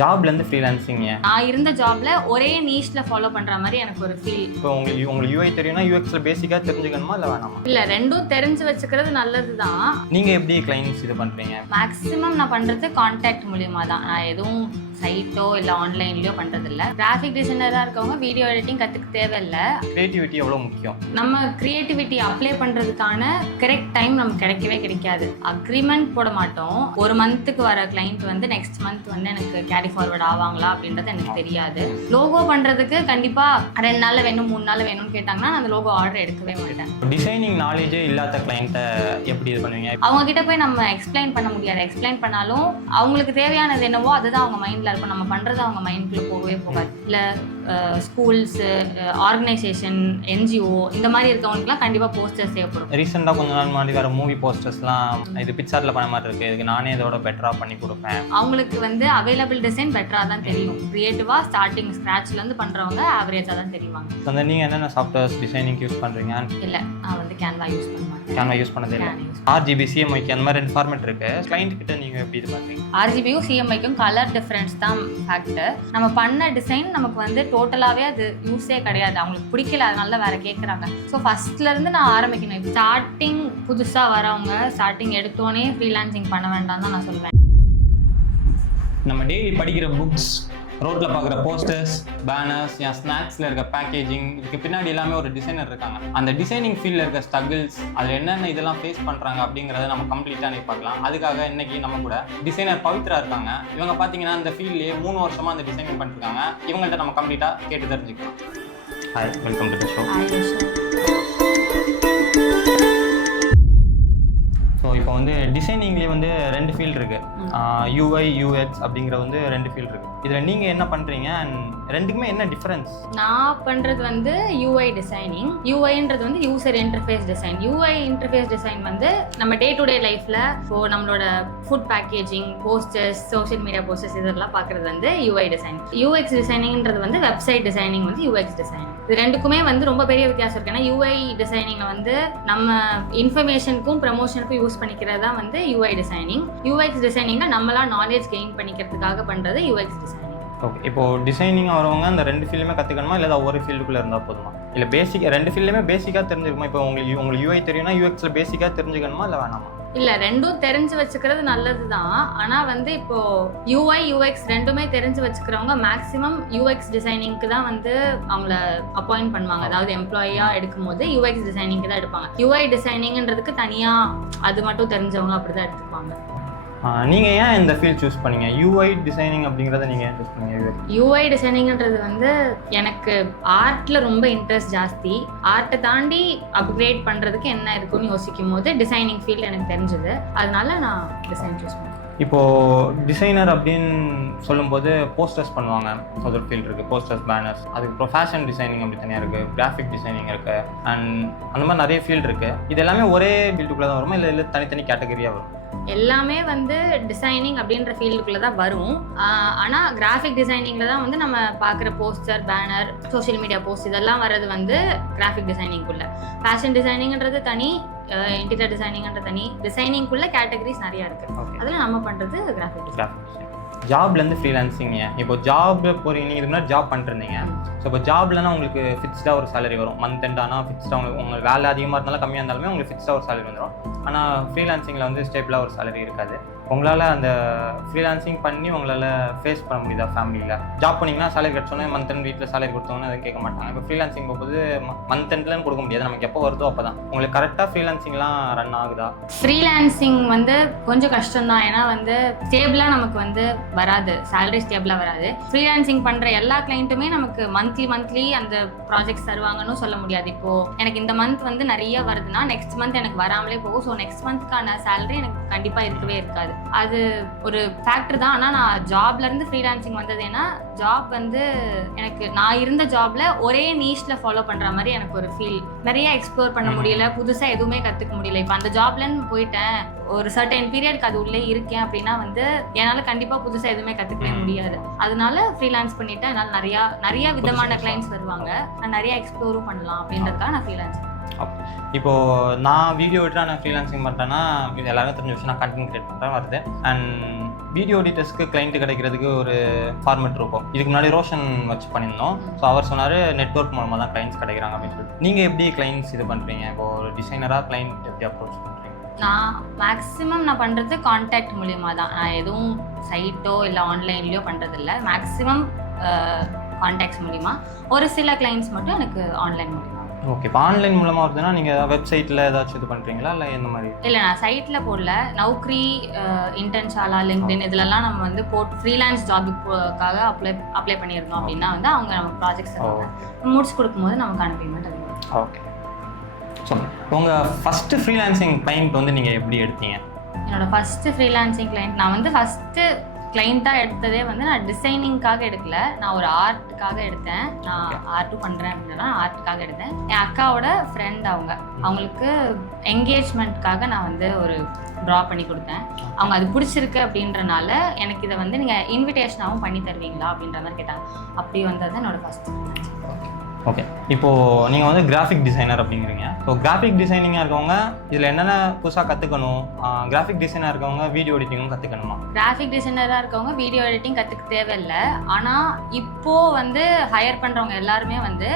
ஜாப்லேருந்து ஃப்ரீலான்சிங்க. நான் இருந்த ஜாப்ல ஒரே நீஷ்ல ஃபாலோ பண்ற மாதிரி எனக்கு ஒரு ஃபீல். இப்போ உங்களுக்கு யூஐ தெரியும்னா யூஎக்ஸ்ல பேசிக்காக தெரிஞ்சுக்கணுமா இல்லை வேணாமா? இல்ல, ரெண்டும் தெரிஞ்சு வச்சுக்கிறது நல்லதுதான். நீங்க எப்படி கிளைண்ட்ஸ் இது பண்றீங்க? மேக்ஸிமம் நான் பண்றது கான்டாக்ட் மூலியமா தான். நான் எதுவும் சைட்டோ இல்லை ஆன்லைன்லயோ பண்றது இல்லை. கிராஃபிக் டிசைனராக இருக்கவங்க வீடியோ எடிட்டிங் கற்றுக்க தேவையில்லை. கிரியேட்டிவிட்டி எவ்வளோ முக்கியம். நம்ம கிரியேட்டிவிட்டி அப்ளை பண்ணுறதுக்கான கரெக்ட் டைம் நமக்கு கிடைக்காது. அக்ரிமெண்ட் போட மாட்டோம். ஒரு மந்த்துக்கு வர கிளைண்ட் வந்து நெக்ஸ்ட் மந்த் வந்து எனக்கு கேரி ஃபார்வர்ட் ஆவாங்களா அப்படின்றது எனக்கு தெரியாது. லோகோ பண்ணுறதுக்கு கண்டிப்பாக 2 நாள் வேணும் 3 நாள் வேணும்னு கேட்டாங்கன்னா அந்த லோகோ ஆர்டர் எடுக்கவே மாட்டேன். டிசைனிங் நாலேஜே இல்லாத கிளைண்ட்டை எப்படி இது பண்ணுவீங்க? அவங்க கிட்ட போய் நம்ம எக்ஸ்பிளைன் பண்ண முடியாது. எக்ஸ்பிளைன் பண்ணாலும் அவங்களுக்கு தேவையானது என்னவோ அதுதான் அவங்க மைண்டில் இருக்கும். நம்ம பண்ணுறது அவங்க மைண்டுக்குள்ளே போகவே போகாது. இல்லை ஸ்கூல்ஸு, ஆர்கனைசேஷன், என்ஜிஓ இந்த மாதிரி இருக்கவங்களுக்குலாம் கண்டிப்பாக போஸ்டர்ஸ் தேவைப்படும். ரீசெண்டாக கொஞ்ச நாள் முன்னாடி வர மூவி போஸ்டர்ஸ்லாம் இது பிக்சார்ட்டில் பண்ண மாதிரி இருக்குது, இதுக்கு நானே இதோட பெட்டராக பண்ணி கொடுப்பேன். அவங்களுக்கு வந்து அவைலபிள் டிசைன் பெட்டராக தான் தெரியும். க்ரியேட்டிவாக ஸ்டார்டிங் ஸ்க்ராட்ச்லேருந்து பண்ணுறவங்க ஆவரேஜாக தான் தெரியுவாங்க. அந்த நீங்கள் என்னென்ன சாஃப்ட்வேர்ஸ் டிசைனிங் யூஸ் பண்ணுறீங்க? இல்லை, நான் வந்து கேன்வா யூஸ் பண்ணுவேன். கேன்வா யூஸ் பண்ணதே இல்லை. RGB, CMYK அந்த மாதிரி ஃபார்மேட் இருக்குது. கிளைண்ட் கிட்ட நீங்கள் எப்படி இது பண்ணுறீங்க? RGBயும் CMYக்கும் கலர் டிஃப்ரென்ஸ் தான் ஃபேக்டர். நம்ம பண்ண டிசைன் நமக்கு வந்து டோட்டலாகவே அது யூஸே கிடையாது. அவங்களுக்கு பிடிக்கல, அதனால வேறு கேட்குறாங்க. ஸோ ஃபஸ்ட்லேருந்து நான் ஆரம்பிக்கணும். ஸ்டார்டிங் புதுசாக வரவங்க ஸ்டார்டிங் எடுத்தோடனே ஃப்ரீலான்சிங் பண்ண வேண்டாம் தான் நான் சொல்வேன். நம்ம டெய்லி படிக்கிற புக்ஸ், ரோட்டில் பார்க்குற போஸ்டர்ஸ், பேனர்ஸ், என் ஸ்நாக்ஸில் இருக்க பேக்கேஜிங், இதுக்கு பின்னாடி எல்லாமே ஒரு டிசைனர் இருக்காங்க. அந்த டிசைனிங் ஃபீல்டில் இருக்க ஸ்ட்ரகிள்ஸ், அதில் என்னென்ன இதெல்லாம் ஃபேஸ் பண்ணுறாங்க அப்படிங்கிறத நம்ம கம்ப்ளீட்டாக நீ பார்க்கலாம். அதுக்காக இன்னைக்கு நம்ம கூட டிசைனர் பவித்ரா இருக்காங்க. இவங்க பார்த்தீங்கன்னா அந்த ஃபீல்ட்லேயே 3 வருஷமாக அந்த டிசைனிங் பண்ணிருக்காங்க. இவங்கள்ட்ட நம்ம கம்ப்ளீட்டாக கேட்டு தெரிஞ்சுக்கலாம். Hi, welcome to the show. So இப்போ வந்து டிசைனிங்லேயே வந்து 2 ஃபீல்டு இருக்குது. UI, UX அப்படிங்கிற வந்து 2 ஃபீல்டு இருக்குது. இதில் நீங்கள் என்ன பண்ணுறீங்க அண்ட் ரெண்டுக்குமே என்ன டிஃப்ரென்ஸ்? நான் பண்ணுறது வந்து UI டிசைனிங். UIன்றது வந்து user interface design. UI interface design வந்து நம்ம டே டு டே லைஃப்பில் இப்போது நம்மளோட food packaging, posters, social media posters இதெல்லாம் பார்க்குறது வந்து UI டிசைன். UX டிசைனிங்கிறது வந்து வெப்சைட் டிசைனிங் வந்து UX டிசைன். இது ரெண்டுக்குமே வந்து ரொம்ப பெரிய வித்தியாசம் இருக்குது. ஏன்னா UI டிசைனிங்கில் வந்து நம்ம இன்ஃபர்மேஷனுக்கும் ப்ரமோஷனுக்கும் யூஸ் பண்ணிக்கிறது தான் வந்து UI டிசைனிங். UX டிசைனிங்கில் நம்மளாம் நாலேஜ் கெயின் பண்ணிக்கிறதுக்காக பண்ணுறது UX டிசைனிங். ஓகே, இப்போது டிசைனிங் வரவங்க அந்த 2 ஃபீல்டுமே கற்றுக்கணுமா, இல்லை ஒரு ஃபீல்டுக்குள்ளே இருந்தால் போதுமா? இல்லை பேசிக்காக 2 ஃபீல்டுமே பேசிக்காக தெரிஞ்சுக்கணுமா? இப்போ உங்களுக்கு UI தெரியும்னா UXல பேசிக்காக தெரிஞ்சுக்கணுமா இல்லை வேணாமா? இல்லை, ரெண்டும் தெரிஞ்சு வச்சுக்கிறது நல்லது தான். ஆனால் வந்து இப்போது UI, UX ரெண்டுமே தெரிஞ்சு வச்சுக்கிறவங்க மேக்ஸிமம் UX டிசைனிங்க்கு தான் வந்து அவங்கள அப்பாயிண்ட் பண்ணுவாங்க. அதாவது எம்ப்ளாயியாக எடுக்கும் போது UX டிசைனிங்க்கு தான் எடுப்பாங்க. UI டிசைனிங்கிறதுக்கு தனியாக அது மட்டும் தெரிஞ்சவங்க அப்படி தான் எடுத்துப்பாங்க. நீங்கள் ஏன் இந்த ஃபீல்ட் சூஸ் பண்ணீங்க? UI டிசைனிங் அப்படிங்கிறத நீங்கள் ஏன் சூஸ் பண்ணீங்க? UI டிசைனிங்கிறது வந்து எனக்கு ஆர்ட்டில் ரொம்ப இன்ட்ரெஸ்ட் ஜாஸ்தி. ஆர்ட்டை தாண்டி அப்கிரேட் பண்ணுறதுக்கு என்ன இருக்குன்னு யோசிக்கும் போது டிசைனிங் ஃபீல்டு எனக்கு தெரிஞ்சது. அதனால நான் டிசைன் சூஸ் பண்ணேன். இப்போது டிசைனர் அப்படின்னு சொல்லும்போது போஸ்டர்ஸ் பண்ணுவாங்க, அது ஒரு ஃபீல்டு இருக்குது. போஸ்டர்ஸ், பேனர்ஸ், அதுக்கப்புறம் ஃபேஷன் டிசைனிங் அப்படி தனியாக இருக்குது, கிராஃபிக் டிசைனிங் இருக்குது, அண்ட் அந்த மாதிரி நிறைய ஃபீல்டு இருக்குது. இது எல்லாமே ஒரே ஃபீல்டுக்குள்ளே தான் வருமா, இல்லை தனித்தனி கேட்டகரியாக வரும்? எல்லாமே வந்து டிசைனிங் அப்படின்ற ஃபீல்டுக்குள்ளே தான் வரும். ஆனால் கிராஃபிக் டிசைனிங்கில் தான் வந்து நம்ம பார்க்குற poster, banner, social media post இதெல்லாம் வர்றது வந்து கிராஃபிக் டிசைனிங்குள்ளே. ஃபேஷன் டிசைனிங்கிறது தனி, இன்டீரியர் டிசைனிங்ன்ற தனி. டிசைனிங்குள்ளே கேட்டகரிஸ் நிறையா இருக்குது. அதில் நம்ம பண்ணுறது கிராஃபிக் டிசைன். ஜாப்லேருந்து ஃப்ரீலான்சிங்க. இப்போ ஜாபில் போகிறீங்க, நீங்கள் இதுக்கு முன்னாடி ஜாப் பண்ணிருந்தீங்க. ஸோ இப்போ ஜாப்லனா உங்களுக்கு ஃபிக்ஸ்டாக ஒரு சேலரி வரும். மந்த் எண்ட் ஆனால் ஃபிக்ஸ்டாக உங்களுக்கு வேலை அதிகமாக இருந்தாலும் கம்மியாக இருந்தாலுமே உங்களுக்கு ஃபிக்ஸ்டாக ஒரு சேலரி வந்துடும். ஆனால் ஃப்ரீலான்சிங்கில் வந்து ஸ்டேபிளாக ஒரு சேலரி இருக்காது. உங்களால் அந்த ஃப்ரீலான்சிங் பண்ணி உங்களால் ஃபேஸ் பண்ண முடியுதா ஃபேமிலியில்? ஜாப் பண்ணிங்கன்னா சேலரி கிடச்சோன்னே மந்த் எண்ட் வீட்டில் சேலரி கொடுத்தோன்னு அதை கேட்க மாட்டாங்க. இப்போ ஃப்ரீலான்சிங் போகும்போது மந்த் எண்ட்லன்னு கொடுக்க முடியாது, நமக்கு எப்போ வருதோ அப்போ தான். உங்களுக்கு கரெக்டாக ஃப்ரீலான்சிங்லாம் ரன் ஆகுதா? ஃப்ரீலான்சிங் வந்து கொஞ்சம் கஷ்டம் தான். ஏன்னா வந்து ஸ்டேபிளாக நமக்கு வந்து வராது, சேலரி ஸ்டேபிளாக வராது. ஃப்ரீலான்சிங் பண்ணுற எல்லா கிளைண்ட்டுமே நமக்கு மந்த்லி அந்த ப்ராஜெக்ட்ஸ் தருவாங்கன்னு சொல்ல முடியாது. இப்போது எனக்கு இந்த மந்த் வந்து நிறைய வருதுன்னா நெக்ஸ்ட் மந்த் எனக்கு வராமலே போகும். ஸோ நெக்ஸ்ட் மந்த்க்கான சேலரி எனக்கு கண்டிப்பாக இருக்கவே இருக்காது. அது ஒரு ஃபேக்டர் தான். ஆனால் நான் ஜாப்லேருந்து ஃப்ரீலான்சிங் வந்தது ஏன்னா ஜாப் வந்து எனக்கு நான் இருந்த ஜாப்ல ஒரே நீஷ்ல ஃபாலோ பண்ணுற மாதிரி எனக்கு ஒரு ஃபீல். நிறைய எக்ஸ்ப்ளோர் பண்ண முடியல, புதுசாக எதுவுமே கற்றுக்க முடியல. இப்போ அந்த ஜாப்லன்னு போயிட்டேன், ஒரு சர்டன் பீரியட்க்கு அது உள்ளே இருக்கேன் அப்படின்னா வந்து என்னால் கண்டிப்பாக புதுசாக எதுவுமே கற்றுக்கவே முடியாது. அதனால ஃப்ரீலான்ஸ் பண்ணிவிட்டு என்னால் நிறைய விதமான கிளைண்ட்ஸ் வருவாங்க, நான் நிறைய எக்ஸ்ப்ளோரும் பண்ணலாம் அப்படின்றதுக்காக நான் ஃப்ரீலான்ஸ். இப்போது நான் வீடியோ விட்டு நான் ஃப்ரீலான்சிங் பண்ணுறேன்னா இது எல்லாரும் தெரிஞ்ச விஷயம், நான் கண்டென்ட் கிரியேட் பண்ணுறேன் வருது. அண்ட் வீடியோ எடிட்டர்ஸ்க்கு கிளைண்ட் கிடைக்கிறதுக்கு ஒரு ஃபார்மெட் இருக்கும். இதுக்கு முன்னாடி ரோஷன் வச்சு பண்ணியிருந்தோம். ஸோ அவர் சொன்னார் நெட்வொர்க் மூலமாக தான் கிளைண்ட்ஸ் கிடைக்கிறாங்க அப்படின்னு சொல்லிட்டு. நீங்கள் எப்படி கிளைண்ட்ஸ் இது பண்ணுறீங்க? இப்போ ஒரு டிசைனராக கிளைண்ட் எப்படி அப்ரோச் பண்ணுறீங்க? நான் மேக்ஸிமம் நான் பண்ணுறது கான்டாக்ட் மூலியமாக தான். நான் எதுவும் சைட்டோ இல்லை ஆன்லைன்லேயோ பண்ணுறதில்ல. மேக்ஸிமம் கான்டாக்ட்ஸ் மூலிமா. ஒரு சில கிளைண்ட்ஸ் மட்டும் எனக்கு ஆன்லைன் மூலிமா. ஓகே. இப்போ ஆன்லைன் மூலமாக வருதுன்னா நீங்கள் வெப்சைட்டில் ஏதாச்சும் இது பண்ணுறீங்களா இல்லை எந்த மாதிரி? இல்லை, நான் சைட்டில் போடல. நௌக்ரி, இன்டர்ன்ஷாலா, லிங்க்டின் இதுலலாம் நம்ம வந்து ஃப்ரீலான்ஸ் ஜாபுக்காக அப்ளை பண்ணியிருந்தோம் அப்படின்னா வந்து அவங்க நமக்கு ப்ராஜெக்ட்ஸ் முடிச்சு கொடுக்கும்போது நமக்கான பேமெண்ட் அது. ஓகே. ஸோ உங்கள் ஃபஸ்ட்டு ஃப்ரீலான்சிங் கிளைண்ட் வந்து நீங்கள் எப்படி எடுத்தீங்க? என்னோடய ஃபஸ்ட்டு ஃப்ரீலான்சிங் கிளைண்ட் நான் வந்து ஃபஸ்ட்டு கிளைண்ட்டாக எடுத்ததே வந்து நான் டிசைனிங்காக எடுக்கல. நான் ஒரு ஆர்ட்டுக்காக எடுத்தேன். நான் ஆர்ட்டும் பண்ணுறேன் அப்படின்னா ஆர்ட்டுக்காக எடுத்தேன். என் அக்காவோட ஃப்ரெண்ட் அவங்களுக்கு என்கேஜ்மெண்ட்காக நான் வந்து ஒரு ட்ரா பண்ணி கொடுத்தேன். அவங்க அது பிடிச்சிருக்கு அப்படின்றனால எனக்கு இதை வந்து நீங்கள் இன்விடேஷனாகவும் பண்ணி தருவீங்களா அப்படின்ற மாதிரி கேட்டாங்க. அப்படி வந்தது தான் என்னோடய ஃபஸ்ட்டு. ஓகே. இப்போது நீங்கள் வந்து கிராஃபிக் டிசைனர் அப்படிங்கிறீங்க. ஸோ கிராஃபிக் டிசைனிங்காக இருக்கவங்க இதில் என்னென்ன புதுசாக கற்றுக்கணும்? கிராஃபிக் டிசைனாக இருக்கவங்க வீடியோ எடிட்டிங்கும் கற்றுக்கணுமா? கிராஃபிக் டிசைனராக இருக்கவங்க வீடியோ எடிட்டிங் கற்றுக்க தேவையில்லை. ஆனால் இப்போது வந்து ஹையர் பண்ணுறவங்க எல்லாருமே வந்து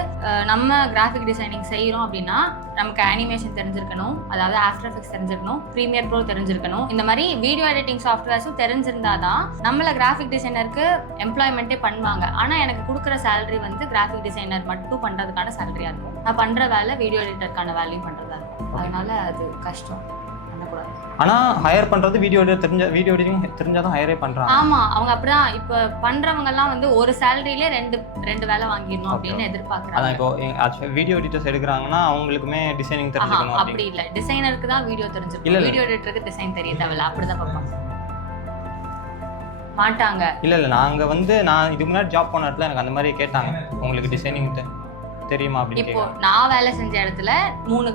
நம்ம கிராஃபிக் டிசைனிங் செய்கிறோம் அப்படின்னா நமக்கு அனிமேஷன் தெரிஞ்சிருக்கணும், அதாவது ஆஃப்டர் எஃபெக்ட்ஸ் தெரிஞ்சிருக்கணும், ப்ரீமியர் ப்ரோ தெரிஞ்சிருக்கணும். இந்த மாதிரி வீடியோ எடிட்டிங் சாஃப்ட்வேர்ஸும் தெரிஞ்சிருந்தா தான் நம்மளை கிராஃபிக் டிசைனருக்கு எம்ப்ளாய்மெண்ட்டே பண்ணுவாங்க. ஆனால் எனக்கு கொடுக்குற சேலரி வந்து கிராஃபிக் டிசைனர் மட்டும் பண்ணுறதுக்கான சேலரியாக இருக்கும். நான் பண்ணுற வேலை வீடியோ எடிட்டருக்கான வேலையும் பண்ணுறதா இருக்கும். அதனால அது கஷ்டம் பண்ணக்கூடாது. ஆனால் ஹையர் பண்ணுறது வீடியோ எடிட்டிங் தெரிஞ்சால் தான் ஹையரே பண்ணுறாங்க. ஆமாம், அவங்க அப்படிதான் இப்போ பண்ணுறவங்கலாம் வந்து ஒரு சேலரியிலே ரெண்டு வேலை வாங்கிடணும் அப்படின்னு எதிர்பார்க்குறாங்க. அதான் இப்போ வீடியோ எடிட்டர்ஸ் எடுக்கிறாங்கன்னா அவங்களுக்குமே டிசைனிங் தெரிஞ்சுக்கணும். அப்படி இல்லை, டிசைனருக்கு தான் வீடியோ தெரிஞ்சிருக்கும். வீடியோ எடிட்டருக்கு டிசைன் தெரிய தேவையில்ல. அப்படிதான் பார்ப்பாங்க மாட்டாங்க. இல்லை நான் இதுக்கு முன்னாடி ஜாப் பண்ண இடத்துல எனக்கு அந்த மாதிரி கேட்டாங்க, உங்களுக்கு டிசைனிங் தெரியுமா அப்படின்னு. இப்போ நான் வேலை செஞ்ச இடத்துல 3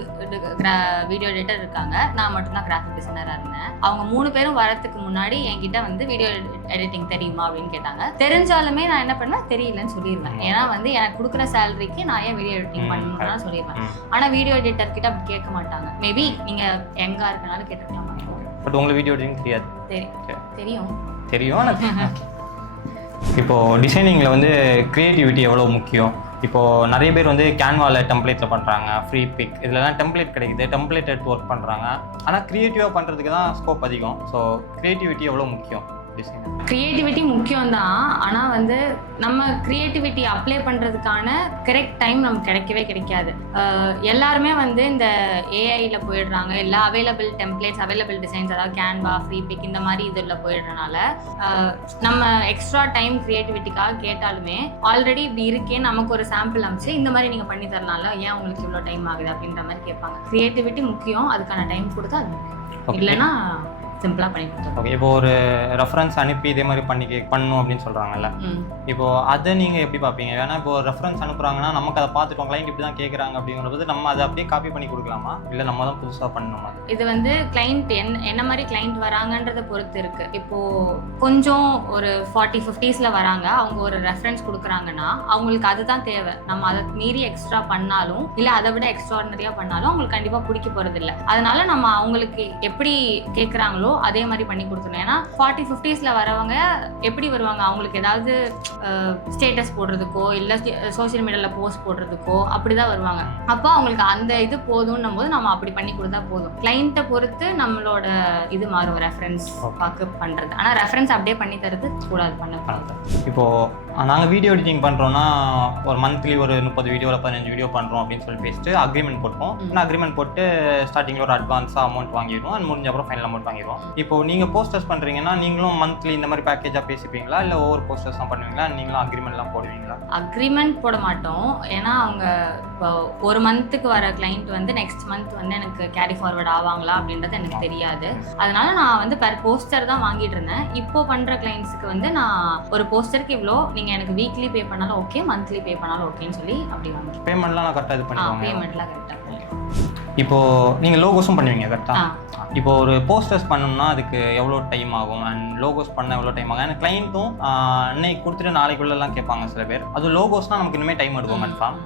வீடியோ எடிட்டர் இருக்காங்க. நான் மட்டும்தான் கிராஃபிக் டிசைனராக இருந்தேன். அவங்க 3 பேரும் வரதுக்கு முன்னாடி என்கிட்ட வந்து வீடியோ எடிட்டிங் தெரியுமா அப்படின்னு கேட்டாங்க. தெரிஞ்சாலுமே நான் என்ன பண்ணேன், தெரியலன்னு சொல்லிடுவேன். ஏன்னா வந்து எனக்கு கொடுக்குற சேலரிக்கு நான் ஏன் வீடியோ எடிட்டிங் பண்ணணும்னு சொல்லிடுவேன். ஆனால் வீடியோ எடிட்டர் கிட்ட அப்படி கேட்க மாட்டாங்க. மேபி நீங்கள் எங்கே இருக்கனாலும் கேட்டுக்கலாம். பட் உங்களுக்கு வீடியோ எடிட்டிங் தெரியாது? தெரியும். இப்போது டிசைனிங்கில் வந்து க்ரியேட்டிவிட்டி எவ்வளோ முக்கியம்? இப்போது நிறைய பேர் வந்து கேன்வாவில் டெம்ப்ளேட்டில் பண்ணுறாங்க, ஃப்ரீ பிக் இதெல்லாம் டெம்ப்ளேட் கிடைக்குது, டெம்ப்ளேட் எடுத்து ஒர்க் பண்ணுறாங்க. ஆனால் க்ரியேட்டிவாக பண்ணுறதுக்கு தான் ஸ்கோப் அதிகம். ஸோ க்ரியேட்டிவிட்டி எவ்வளோ முக்கியம் டிசைனர்? க்ரியேட்டிவிட்டி முக்கியம் தான். ஆனால் வந்து நம்ம க்ரியேட்டிவிட்டி அப்ளை பண்ணுறதுக்கான கரெக்ட் டைம் நமக்கு கிடைக்காது. எல்லாருமே வந்து இந்த ஏஐயில் போயிடுறாங்க. எல்லா அவைலபிள் டெம்ப்ளேட்ஸ், அவைலபிள் டிசைன்ஸ், அதாவது கேன்வா, ஃப்ரீ பிக் இந்த மாதிரி இதில் போயிடுறதுனால நம்ம எக்ஸ்ட்ரா டைம் க்ரியேட்டிவிட்டிக்காக கேட்டாலுமே ஆல்ரெடி இப்படி இருக்கேன்னு நமக்கு ஒரு சாம்பிள் அமைச்சு இந்த மாதிரி நீங்கள் பண்ணி தரனால ஏன் உங்களுக்கு இவ்வளோ டைம் ஆகுது அப்படின்ற மாதிரி கேட்பாங்க. க்ரியேட்டிவிட்டி முக்கியம், அதுக்கான டைம் கொடுத்தா அது முக்கியம். இல்லைன்னா சிம்பிளாக பண்ணி கொடுத்தோம். ஓகே. இப்போ ஒரு ரெஃபரன்ஸ் அனுப்பி இதே மாதிரி பண்ணணும் அப்படின்னு சொல்கிறாங்கல்ல, இப்போ அதை நீங்கள் எப்படி பார்ப்பீங்க? ஏன்னா இப்போ ரெஃபரன்ஸ் அனுப்புகிறாங்கன்னா நமக்கு அதை பார்த்துட்டோம், கிளைண்ட் இப்படி தான் கேட்குறாங்க அப்படிங்கிறது நம்ம அதை அப்படியே காப்பி பண்ணி கொடுக்கலாமா, இல்லை நம்ம தான் புதுசாக பண்ணணுமா? இது வந்து கிளைண்ட் என்ன மாதிரி கிளைண்ட் வராங்கன்றதை பொறுத்து இருக்குது. இப்போது கொஞ்சம் ஒரு 40-50s வராங்க, அவங்க ஒரு ரெஃபரன்ஸ் கொடுக்குறாங்கன்னா அவங்களுக்கு அதுதான் தேவை. நம்ம அதை மீறி எக்ஸ்ட்ரா பண்ணாலும் இல்லை அதை விட எக்ஸ்ட்ரானரியாக பண்ணாலும் அவங்களுக்கு கண்டிப்பாக பிடிக்க போகிறது இல்லை. அதனால நம்ம அவங்களுக்கு எப்படி கேட்குறாங்களோ அதே மாதிரி பண்ணி கொடுத்துருணும். ஏன்னா 40-50s வரவங்க எப்படி வருவாங்க, அவங்களுக்கு ஏதாவது ஸ்டேட்டஸ் போடுறதுக்கோ இல்லை சோசியல் மீடியாவில் போஸ்ட் போடுறதுக்கோ அப்படிதான் வருவாங்க. அப்போ அவங்களுக்கு அந்த இது போதும்னும் போது நம்ம அப்படி பண்ணி கொடுத்தா போதும். கிளைண்ட்டை பொறுத்து நம்மளோட இது மாறும், ரெஃபரன்ஸ் பார்க்க பண்ணுறது. ஆனால் ரெஃபரன்ஸ் அப்படியே பண்ணி தரது கூடாது, பண்ணக்கூடாது. இப்போது நாங்கள் வீடியோ எடிட்டிங் பண்ணுறோன்னா ஒரு மந்த்லி ஒரு 30 வீடியோ 15 வீடியோ பண்ணுறோம் அப்படின்னு சொல்லி பேசிட்டு அக்ரிமெண்ட் போட்டுப்போம். அக்ரிமெண்ட் போட்டு ஸ்டார்டிங்கில் ஒரு அட்வான்ஸாக அமௌண்ட் வாங்கிடுவோம், அது முடிஞ்ச அப்புறம் ஃபைனல் அமௌண்ட் வாங்கிடுவோம். இப்போ நீங்கள் போஸ்டர்ஸ் பண்ணுறீங்கன்னா நீங்களும் மந்த்லி இந்த மாதிரி பேக்கேஜாக பேசிப்பீங்களா, இல்லை ஒவ்வொரு போஸ்டர்ஸ் தான் பண்ணுவீங்களா, நீங்களும் அக்ரிமெண்ட்லாம் போடுவீங்களா? அக்ரிமெண்ட் போட மாட்டோம். ஏன்னா அவங்க இப்போ ஒரு மந்த்துக்கு வர கிளைண்ட் வந்து நெக்ஸ்ட் மந்த் வந்து எனக்கு கேரி ஃபார்வர்ட் ஆவாங்களா அப்படின்றது எனக்கு தெரியாது. அதனால நான் வந்து பெர் போஸ்டர் தான் வாங்கிட்டு இருந்தேன். இப்போ பண்ணுற கிளைண்ட்ஸுக்கு வந்து நான் ஒரு போஸ்டருக்கு இவ்வளோ, நீங்கள் எனக்கு வீக்லி பே பண்ணாலும் ஓகே, மந்த்லி பே பண்ணாலும் ஓகேன்னு சொல்லி அப்படி வாங்க. பேமெண்ட்லாம் நான் கரெக்டாக இது பண்ணுவேன். பேமெண்ட்லாம் கரெக்டாக. இப்போது நீங்கள் லோகோஸும் பண்ணுவீங்க கரெக்டாக? ஆ. இப்போ ஒரு போஸ்டர்ஸ் பண்ணணும்னா அதுக்கு எவ்வளோ டைம் ஆகும் அண்ட் லோகோஸ் பண்ண எவ்வளோ டைம் ஆகும்? ஏன்னா கிளைண்ட்டும் இன்னைக்கு கொடுத்துட்டு நாளைக்குள்ளெல்லாம் கேட்பாங்க சில பேர். அது லோகோஸ்னால் நமக்கு இனிமேல் டைம் எடுக்கும் கன்ஃபார்ம்.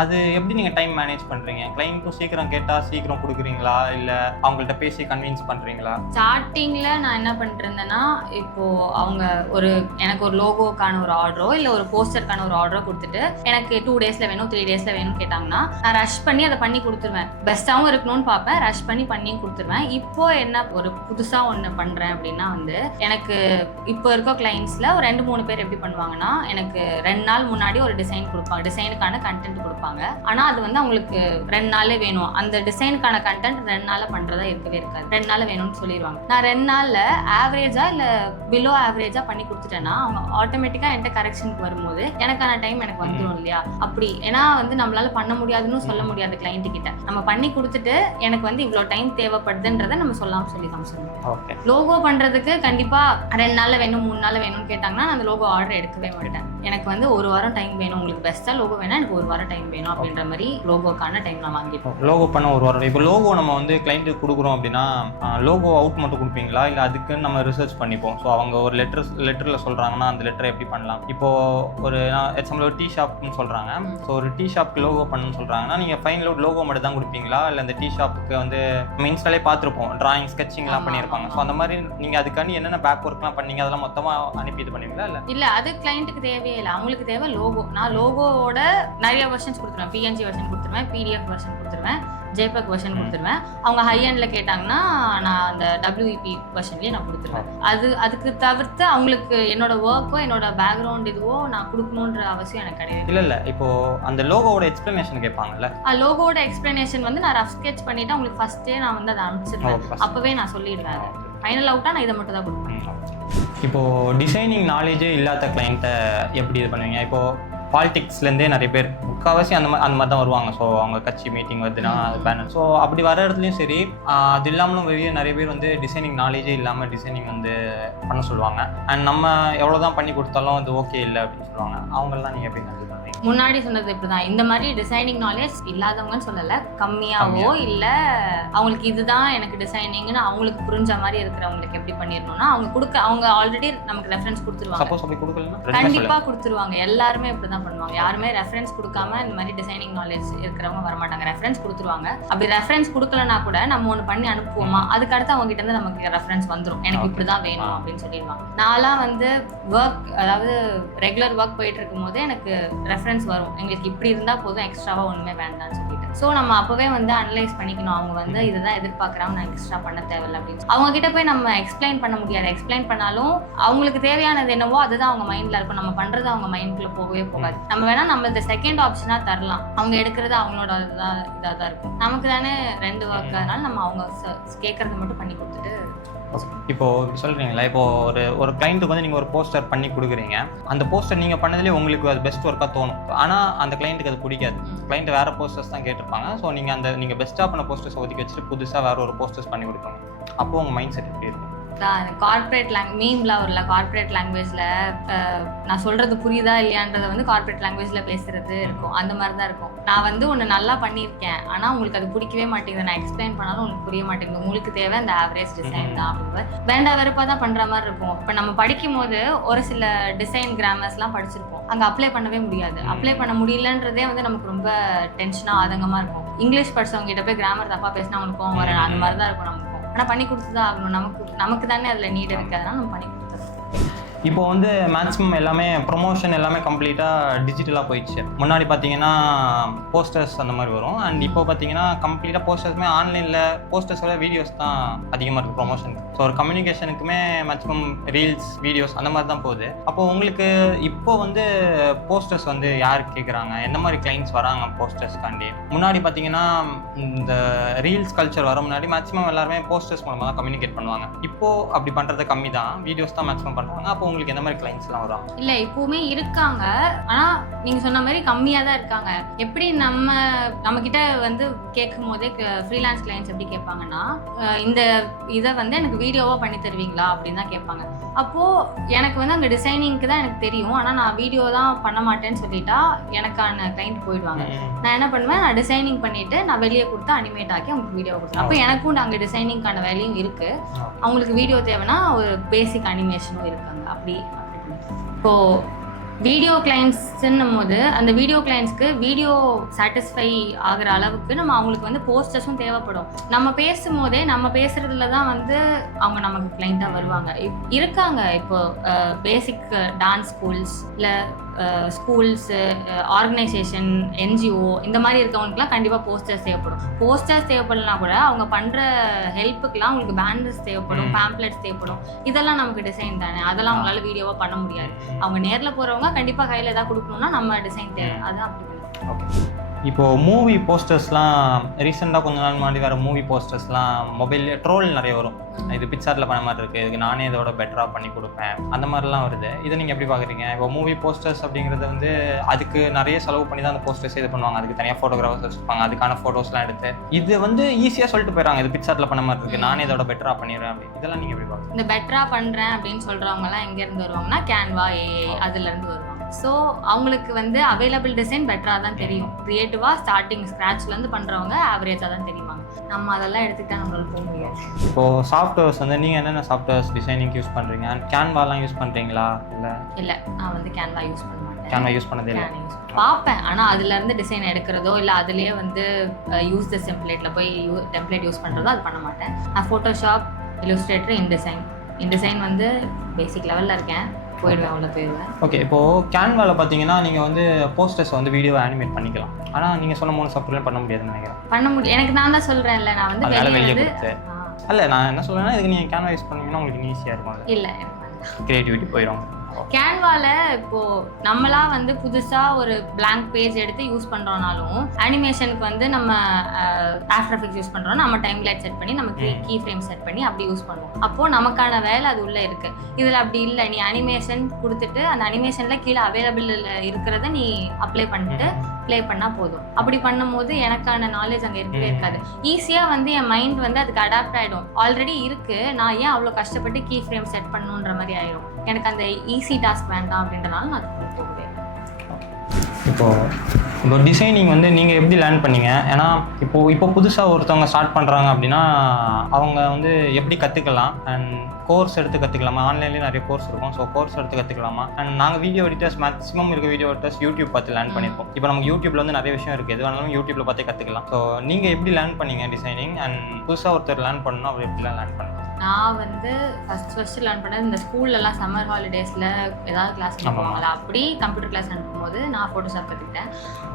அது எப்படி நீங்கள் டைம் மேனேஜ் பண்ணுறீங்க? கிளைண்ட்டும் சீக்கிரம் கேட்டால் சீக்கிரம் கொடுக்குறீங்களா இல்லை அவங்கள்ட்ட பேசி கன்வின்ஸ் பண்ணுறீங்களா? ஸ்டார்டிங்கில் நான் என்ன பண்ணிருந்தேன்னா, இப்போது அவங்க எனக்கு ஒரு லோகோக்கான ஒரு ஆர்டரோ இல்லை ஒரு போஸ்டருக்கான ஒரு ஆர்டரோ கொடுத்துட்டு எனக்கு 2 டேஸில் வேணும் 3 டேஸில் வேணும்னு கேட்டாங்கன்னா நான் ரஷ் பண்ணி அதை பண்ணி கொடுத்துருவேன். பெஸ்ட்டாகவும் இருக்கணும்னு பார்ப்பேன், ரஷ் பண்ணியும் கொடுத்துருவேன். இப்போ என்ன ஒரு புதுசாக ஒன்று பண்ணுறேன் அப்படின்னா எனக்கு இப்போ இருக்க கிளைண்ட்ஸில் ஒரு 2-3 பேர் எப்படி பண்ணுவாங்கன்னா, எனக்கு 2 நாள் முன்னாடி ஒரு டிசைன் கொடுப்பாங்க, டிசைனுக்கான கண்டென்ட் கொடுப்பாங்க. ஆனால் அது அவங்களுக்கு 2 நாளே வேணும். அந்த டிசைனுக்கான கண்டென்ட் 2 நாளில் பண்ணுறதா இருக்கவே இருக்காது. 2 நாளில் வேணும்னு சொல்லிடுவாங்க. நான் 2 நாளில் ஆவரேஜாக இல்லை பிலோ ஆவரேஜாக பண்ணி கொடுத்துட்டேன்னா அவங்க ஆட்டோமேட்டிக்காக என்கிட்ட கரெக்ஷனுக்கு வரும்போது எனக்கான டைம் எனக்கு வந்துடும் இல்லையா? அப்படி ஏன்னா நம்மளால பண்ண முடியாதுன்னு சொல்ல முடியாது கிளைண்ட் கிட்ட. நம்ம பண்ணி கொடுத்துட்டு எனக்கு இவ்வளோ டைம் தேவைப்படுதுன்றதை நம்ம சொல்லி காமிச்சிடணும். லோகோ பண்றதுக்கு கண்டிப்பா 2 நாள்ல வேணும் 3 நாள்ல வேணும்னு கேட்டாங்கன்னா அந்த லோகோ ஆர்டர் எடுக்கவே மாட்டேன். எனக்கு 1 வாரம் டைம் வேணும், உங்களுக்கு பெஸ்டா லோகோ வேணா எனக்கு 1 வாரம் டைம் வேணும் அப்படின்ற மாதிரி லோகோக்கான டைம் நான் வாங்கிப்போம். லோகோ பண்ண 1 வாரம். இப்போ லோகோ நம்ம கிளைண்ட்டுக்கு கொடுக்குறோம் அப்படின்னா லோகோ அவுட் மட்டும் கொடுப்பீங்களா இல்லை அதுக்குன்னு நம்ம ரிசர்ச் பண்ணிப்போம்? ஸோ அவங்க ஒரு லெட்டரில் சொல்கிறாங்கன்னா அந்த லெட்டரை எப்படி பண்ணலாம்? இப்போ ஒரு எக்ஸாம்பிள் ஒரு டீ ஷாப்னு சொல்கிறாங்க. ஸோ ஒரு டீ ஷாப்க்கு லோகோ பண்ணணும்னு சொல்கிறாங்கன்னா நீங்கள் ஃபைனல் லோகோ மட்டும் தான் கொடுப்பீங்களா இல்லை அந்த டீ ஷாப்புக்கு நம்ம இன்ஸ்டாலே பார்த்துருப்போம் டிராயிங் ஸ்கெட்சிங்லாம் பண்ணியிருப்பாங்க. ஸோ அந்த மாதிரி நீங்கள் அதுக்காண்டி என்னென்ன பேக் ஒர்க்லாம் பண்ணீங்க அதெல்லாம் மொத்தமாக அனுப்பி இது பண்ணுவீங்களா? இல்லை அது கிளைண்ட்டுக்கு தேவையே இல்லை. அவங்களுக்கு தேவை லோகோ. நான் லோகோவோட நிறைய வெர்ஷன்ஸ் கொடுத்துருவேன். PNG வெர்ஷன் கொடுத்துருவேன், PDF வெர்ஷன் கொடுத்துருவேன், JPEG வெர்ஷன் கொடுத்துருவேன். அவங்க ஹை எண்டில் கேட்டாங்கன்னா நான் அந்த WEP வெர்ஷன்லேயே நான் கொடுத்துருவேன். அதுக்கு தவிர்த்து அவங்களுக்கு என்னோட ஒர்க்கோ என்னோட பேக்ரவுண்ட் இதுவோ நான் கொடுக்கணுன்ற அவசியம் எனக்கு கிடையாது. இல்லை இப்போ அந்த லோகோவோட எக்ஸ்பிளனேஷன் கேட்பாங்கல்ல, லோகோவோட எக்ஸ்பிளனேஷன் நான் ரஃப் ஸ்கெட்ச் பண்ணிவிட்டு அவங்களுக்கு ஃபஸ்ட்டே நான் அதை அனுப்பிச்சிருவேன். அப்போவே நான் சொல்லிடுவேன். ஃபைனல் அவுட்டாக நான் இதை மட்டும் தான் கொடுப்பேன். இப்போது டிசைனிங் நாலேஜே இல்லாத கிளைண்ட்டை எப்படி இது பண்ணுவீங்க? இப்போது பாலிடிக்ஸ்லேருந்தே நிறைய பேர் முக்கால்வாசி அந்த மாதிரி தான் வருவாங்க. ஸோ அவங்க கட்சி மீட்டிங் வருதுன்னா அது பேனர். ஸோ அப்படி வர இடத்துலையும் சரி, அது இல்லாமலும் நிறைய பேர் டிசைனிங் நாலேஜே இல்லாமல் டிசைனிங் பண்ண சொல்லுவாங்க. அண்ட் நம்ம எவ்வளோ தான் பண்ணி கொடுத்தாலும் அது ஓகே இல்லை அப்படின்னு சொல்லுவாங்க. அவங்கெல்லாம் நீங்கள் எப்படி பண்ணுவீங்க? முன்னாடி சொன்னது இப்படிதான். இந்த மாதிரி டிசைனிங் நாலேஜ் இல்லாதவங்கன்னு சொல்லலை, கம்மியாவோ இல்லை அவங்களுக்கு இதுதான் எனக்கு டிசைனிங்னு அவங்களுக்கு புரிஞ்ச மாதிரி இருக்கிறவங்களுக்கு எப்படி பண்ணிடணும்னா அவங்க ஆல்ரெடி நமக்கு ரெஃபரன்ஸ் கொடுத்துருவாங்க. கண்டிப்பாக கொடுத்துருவாங்க. எல்லாருமே இப்படிதான் பண்ணுவாங்க. யாருமே ரெஃபரன்ஸ் கொடுக்காம இந்த மாதிரி டிசைனிங் நாலேஜ் இருக்கிறவங்க வரமாட்டாங்க. ரெஃபரன்ஸ் கொடுத்துருவாங்க. அப்படி ரெஃபரன்ஸ் கொடுக்கலனா கூட நம்ம ஒன்று பண்ணி அனுப்புவோமா, அதுக்கடுத்து அவங்க கிட்ட இருந்து நமக்கு ரெஃபரன்ஸ் வந்துடும். எனக்கு இப்படிதான் வேணும் அப்படின்னு சொல்லிடுவாங்க. நான்லாம் ஒர்க், அதாவது ரெகுலர் ஒர்க் போயிட்டு இருக்கும் போது எனக்கு ரெஃபரன்ஸ் வரும். எங்களுக்கு இப்படி இருந்தால் போதும், எக்ஸ்ட்ராவா ஒன்றுமே வேண்டாம்னு சொல்லிட்டு. ஸோ நம்ம அப்போவே அனலைஸ் பண்ணிக்கணும். அவங்க இதுதான் எதிர்பார்க்குறாங்க, நான் எக்ஸ்ட்ரா பண்ண தேவையில்லை அப்படின்னு. அவங்க கிட்ட போய் நம்ம எக்ஸ்பிளைன் பண்ண முடியாது. எக்ஸ்பிளைன் பண்ணாலும் அவங்களுக்கு தேவையானது என்னவோ அதுதான் அவங்க மைண்ட்ல இருக்கும். நம்ம பண்றது அவங்க மைண்ட்குள்ள போகவே போகாது. நம்ம வேணா நம்ம இந்த செகண்ட் ஆப்ஷனா தரலாம். அவங்க எடுக்கிறது அவங்களோட இதாக தான் இருக்கும். நமக்கு தானே 2 ஒர்க், அதனால நம்ம அவங்க கேட்கறத மட்டும் பண்ணி கொடுத்துட்டு. இப்போ சொல்றீங்களா, இப்போ ஒரு கிளைண்ட்டுக்கு நீங்கள் ஒரு போஸ்டர் பண்ணி கொடுக்குறீங்க. அந்த போஸ்டர் நீங்கள் பண்ணதுலேயே உங்களுக்கு அது பெஸ்ட் ஒர்க்காக தோணும். ஆனால் அந்த கிளைண்ட்டுக்கு அது பிடிக்காது. கிளைண்ட் வேறு போஸ்டர்ஸ் தான் கேட்டிருப்பாங்க. ஸோ நீங்கள் பெஸ்ட்டாக பண்ண போஸ்டர்ஸ் ஒதுக்கி வச்சுட்டு புதுசாக வேறு ஒரு போஸ்டர்ஸ் பண்ணி கொடுப்பாங்க. அப்போது உங்கள் மைண்ட் செட் எப்படி இருக்கும்? கார்பரேட் மீம்லாம் வரல. கார்பரேட் லாங்குவேஜ்ல நான் சொல்றது புரியுதா இல்லையான்றத கார்பரேட் லாங்குவேஜ்ல பேசுறது இருக்கும். அந்த மாதிரி தான் இருக்கும். நான் ஒன்று நல்லா பண்ணியிருக்கேன், ஆனால் உங்களுக்கு அது பிடிக்கவே மாட்டேங்குது. நான் எக்ஸ்பிளைன் பண்ணாலும் உங்களுக்கு புரிய மாட்டேங்குது. உங்களுக்கு தேவை அந்த ஆவரேஜ் டிசைன் தான் அப்படின்னு வேண்டா வெறுப்பா தான் பண்ற மாதிரி இருக்கும். இப்போ நம்ம படிக்கும் போது ஒரு சில டிசைன் கிராமர்ஸ்லாம் படிச்சிருப்போம். அங்கே அப்ளை பண்ணவே முடியாது. அப்ளை பண்ண முடியலன்றதே நமக்கு ரொம்ப டென்ஷனாக ஆதங்கமாக இருக்கும். இங்கிலீஷ் படிச்சவங்க கிட்ட போய் கிராமர் தப்பா பேசினா அவங்களுக்கு கோவம் வர அந்த மாதிரி தான் இருக்கும். நமக்கு ஆனால் பண்ணி கொடுத்துதான் ஆகணும். நமக்கு தானே அதில் நீட் இருக்குது, அதனால நம்ம பண்ணி கொடுத்துருவோம். இப்போ மேக்ஸிமம் எல்லாமே ப்ரொமோஷன் எல்லாமே கம்ப்ளீட்டாக டிஜிட்டலாக போயிடுச்சு. முன்னாடி பார்த்தீங்கன்னா போஸ்டர்ஸ் அந்த மாதிரி வரும். அண்ட் இப்போ பார்த்தீங்கன்னா கம்ப்ளீட்டாக போஸ்டர்ஸுமே ஆன்லைனில் போஸ்டர்ஸோட வீடியோஸ் தான் அதிகமாக இருக்குது ப்ரொமோஷனுக்கு. ஸோ ஒரு கம்யூனிகேஷனுக்குமே மேக்ஸிமம் ரீல்ஸ் வீடியோஸ் அந்த மாதிரி தான் போகுது. அப்போ உங்களுக்கு இப்போ போஸ்டர்ஸ் யார் கேட்குறாங்க, எந்த மாதிரி கிளைண்ட்ஸ் வராங்க போஸ்டர்ஸ்க்காண்டி? முன்னாடி பார்த்தீங்கன்னா இந்த ரீல்ஸ் கல்ச்சர் வர முன்னாடி மேக்ஸிமம் எல்லாருமே போஸ்டர்ஸ் மூலமாக தான் கம்யூனிகேட் பண்ணுவாங்க. இப்போது அப்படி பண்ணுறது கம்மி தான், வீடியோஸ் தான் மேக்ஸிமம் பண்ணுறாங்க. அப்போ உங்களுக்கு எந்த மாதிரி கிளைண்ட்ஸ்லாம் வரும்? இல்லை இப்போவுமே இருக்காங்க, ஆனால் நீங்கள் சொன்ன மாதிரி கம்மியாக தான் இருக்காங்க. எப்படி நம்மக்கிட்ட வந்து கேட்கும் போதே ஃப்ரீலான்ஸ் கிளைண்ட்ஸ் எப்படி கேட்பாங்கன்னா, இந்த இதை வந்து எனக்கு வீடியோவாக பண்ணி தருவீங்களா அப்படின்னு தான் கேட்பாங்க. அப்போது எனக்கு வந்து அங்கே டிசைனிங்க்கு தான் எனக்கு தெரியும், ஆனால் நான் வீடியோ தான் பண்ண மாட்டேன்னு சொல்லிட்டா எனக்கான கிளைண்ட் போயிடுவாங்க. நான் என்ன பண்ணுவேன், நான் டிசைனிங் பண்ணிவிட்டு நான் வெளியே கொடுத்து அனிமேட் ஆக்கி அவங்களுக்கு வீடியோ கொடுத்தேன். அப்போ எனக்கும் அங்கே டிசைனிங்கான வேலையும் இருக்குது, அவங்களுக்கு வீடியோ தேவைன்னா ஒரு பேசிக் அனிமேஷனும் இருக்காங்க. அப்படி இப்போது வீடியோ கிளைண்ட்ஸ்ன்னும் போது அந்த வீடியோ கிளைண்ட்ஸ்க்கு வீடியோ சாட்டிஸ்ஃபை ஆகிற அளவுக்கு நம்ம அவங்களுக்கு வந்து போஸ்டர்ஸும் தேவைப்படும். நம்ம பேசும்போதே நம்ம பேசுகிறதுல தான் வந்து அவங்க நமக்கு கிளைண்ட்டாக வருவாங்க. இருக்காங்க இப்போ பேசிக் டான்ஸ் ஸ்கூல்ஸ், இல்லை ஸ்கூல்ஸு, ஆர்கனைசேஷன், என்ஜிஓ இந்த மாதிரி இருக்கவங்களுக்குலாம் கண்டிப்பாக போஸ்டர்ஸ் தேவைப்படும். போஸ்டர்ஸ் தேவைப்படலனா கூட அவங்க பண்ணுற ஹெல்ப்புக்கெலாம் அவங்களுக்கு பேனர்ஸ் தேவைப்படும், பேம்ப்ளெட்ஸ் தேவைப்படும். இதெல்லாம் நமக்கு டிசைன் தானே, அதெல்லாம் அவங்களால வீடியோவாக பண்ண முடியாது. அவங்க நேரில் போகிறவங்க கண்டிப்பாக கையில் ஏதாவது கொடுக்கணும்னா நம்ம டிசைன் தேவை, அதுதான் அப்படி. ஓகே, இப்போது மூவி போஸ்டர்ஸ்லாம் ரீசெண்டாக கொஞ்ச நாள் முன்னாடி வர மூவி போஸ்டர்ஸ்லாம் மொபைல்ல ட்ரோல் நிறைய வரும். இது பிக்சார்ட்டில் பண்ண மாதிரி இருக்குது, இதுக்கு நானே இதோட பெட்டராக பண்ணி கொடுப்பேன், அந்த மாதிரிலாம் வருது. இதை நீங்கள் எப்படி பார்க்குறீங்க? இப்போ மூவி போஸ்டர்ஸ் அப்படிங்கிறது வந்து அதுக்கு நிறைய செலவு பண்ணி தான் அந்த போஸ்டர்ஸ் இது பண்ணுவாங்க, அதுக்கு தனியாக ஃபோட்டோகிராஃபர்ஸ் வச்சுருப்பாங்க, அதுக்கான ஃபோட்டோஸ்லாம் எடுத்து இது வந்து ஈஸியாக சொல்லிட்டு போயிடறாங்க, இது பிக்சார்ட்டில் பண்ண மாதிரி இருக்குது, நானே இதோட பெட்டராக பண்ணிடுறேன் அப்படி. இதெல்லாம் நீங்கள் எப்படி பார்க்குறீங்க? இந்த பெட்டராக பண்ணுறேன் அப்படின்னு சொல்கிறவங்கலாம் எங்கேருந்து வருவாங்கன்னா கேன்வா, ஏஐ அதுலேருந்து வருவாங்க. ஸோ அவங்களுக்கு வந்து அவைலபிள் டிசைன் பெட்டராக தான் தெரியும். க்ரியேட்டிவாக ஸ்டார்டிங் ஸ்க்ராட்ச்லேருந்து பண்ணுறவங்க ஆவரேஜாக தான் தெரியுவாங்க. நம்ம அதெல்லாம் எடுத்துக்கிட்டால் நம்மளால போக முடியாது. இப்போது சாஃப்ட்வேர்ஸ் வந்து நீங்கள் என்னென்ன சாஃப்ட்வேர்ஸ் டிசைனிங் யூஸ் பண்ணுறீங்க? கேன்வாலாம் யூஸ் பண்ணுறீங்களா? இல்லை, நான் வந்து கேன்வா யூஸ் பண்ண மாட்டேன். கேன்வா யூஸ் பண்ணதே இல்லை. பார்ப்பேன், ஆனால் அதுலேருந்து டிசைன் எடுக்கிறதோ இல்லை அதுலேயே வந்து யூஸ் த டெம்ப்ளேட்டில் போய் டெம்ப்ளேட் யூஸ் பண்ணுறதோ அது பண்ண மாட்டேன். நான் ஃபோட்டோஷாப், இல்லுஸ்ட்ரேட்டர், இன்டிசைன் வந்து பேசிக் லெவலில் இருக்கேன், போயிடுவேன், அவ்வளோ போயிடுவேன். ஓகே, இப்போது கேன்வாவில் பார்த்தீங்கன்னா நீங்கள் வந்து போஸ்டர்ஸ் வந்து வீடியோவை அனிமேட் பண்ணிக்கலாம், ஆனால் நீங்கள் சொன்ன 3 சாஃப்ட்வேர் பண்ண முடியாதுன்னு நினைக்கிறேன். பண்ண முடியும், எனக்கு நான் தான் சொல்கிறேன்ல, நான் வந்து வெளியே கொடுத்து இல்லை, நான் என்ன சொல்கிறேன்னா இதுக்கு நீங்கள் கேன்வா யூஸ் பண்ணீங்கன்னா உங்களுக்கு ஈஸியாக இருக்கும். இல்லை, கிரியேட்டிவிட்டி போயிடும். கேன்வால இப்போ நம்மளா வந்து புதுசா ஒரு blank பேஜ் எடுத்து யூஸ் பண்றோம்னாலும் அனிமேஷனுக்கு வந்து நம்ம ஆஃப்டர் எஃபெக்ட்ஸ் யூஸ் பண்றோம், நம்ம டைம் லைட் செட் பண்ணி நம்ம கீ ஃப்ரேம் செட் பண்ணி அப்படி யூஸ் பண்ணுவோம். அப்போ நமக்கான வேலை அது உள்ள இருக்கு. இதுல அப்படி இல்லை, நீ அனிமேஷன் கொடுத்துட்டு அந்த அனிமேஷன்ல கீழே அவைலபிள் இருக்கிறத நீ அப்ளை பண்ணிட்டு ப்ளே பண்ணால் போதும். அப்படி பண்ணும்போது எனக்கான நாலேஜ் அங்கே இருக்கவே இருக்காது. ஈஸியாக வந்து என் மைண்ட் வந்து அதுக்கு அடாப்ட் ஆகிடும். ஆல்ரெடி இருக்குது, நான் ஏன் அவ்வளோ கஷ்டப்பட்டு கீ ஃப்ரேம் செட் பண்ணணுன்ற மாதிரி ஆயிடும். எனக்கு அந்த ஈஸி டாஸ்க் வேண்டாம் அப்படின்றனால நான் அது போகவே. இப்போ டிசைனிங் வந்து நீங்கள் எப்படி லேர்ன் பண்ணீங்க? ஏன்னா இப்போ புதுசாக ஒருத்தவங்க ஸ்டார்ட் பண்ணுறாங்க அப்படின்னா அவங்க வந்து எப்படி கற்றுக்கலாம்? அண்ட் கோர்ஸ் எடுத்து கற்றுக்கலாமா? ஆன்லைன்லேயே நிறைய கோர்ஸ் இருக்கும், ஸோ கோர்ஸ் எடுத்து கற்றுக்கலாமா? அண்ட் நாங்கள் வீடியோ எடிட்டர்ஸ் மேக்ஸிமம் இருக்க வீடியோ எடிட்டர்ஸ் யூடியூப் பார்த்து லேர்ன் பண்ணியிருப்போம். இப்போ நமக்கு யூடியூப்ல வந்து நிறைய விஷயம் இருக்குது, எது வேணாலும் யூடியூப்ல பார்த்தே கற்றுக்கலாம். ஸோ நீங்கள் எப்படி லேர்ன் பண்ணீங்க டிசைனிங்? அண்ட் புதுசாக ஒருத்தர் லேர்ன் பண்ணணும், அவர் எப்படிலாம் லேர்ன் பண்ணலாம்? நான் வந்து ஃபஸ்ட்டு லேர்ன் பண்ணது இந்த ஸ்கூல்லலாம் சம்மர் ஹாலிடேஸில் ஏதாவது கிளாஸ் அனுப்புவாங்களா, அப்படி கம்ப்யூட்டர் கிளாஸ் அனுப்பும்போது நான் ஃபோட்டோஷாப் கற்றுக்கிட்டேன்.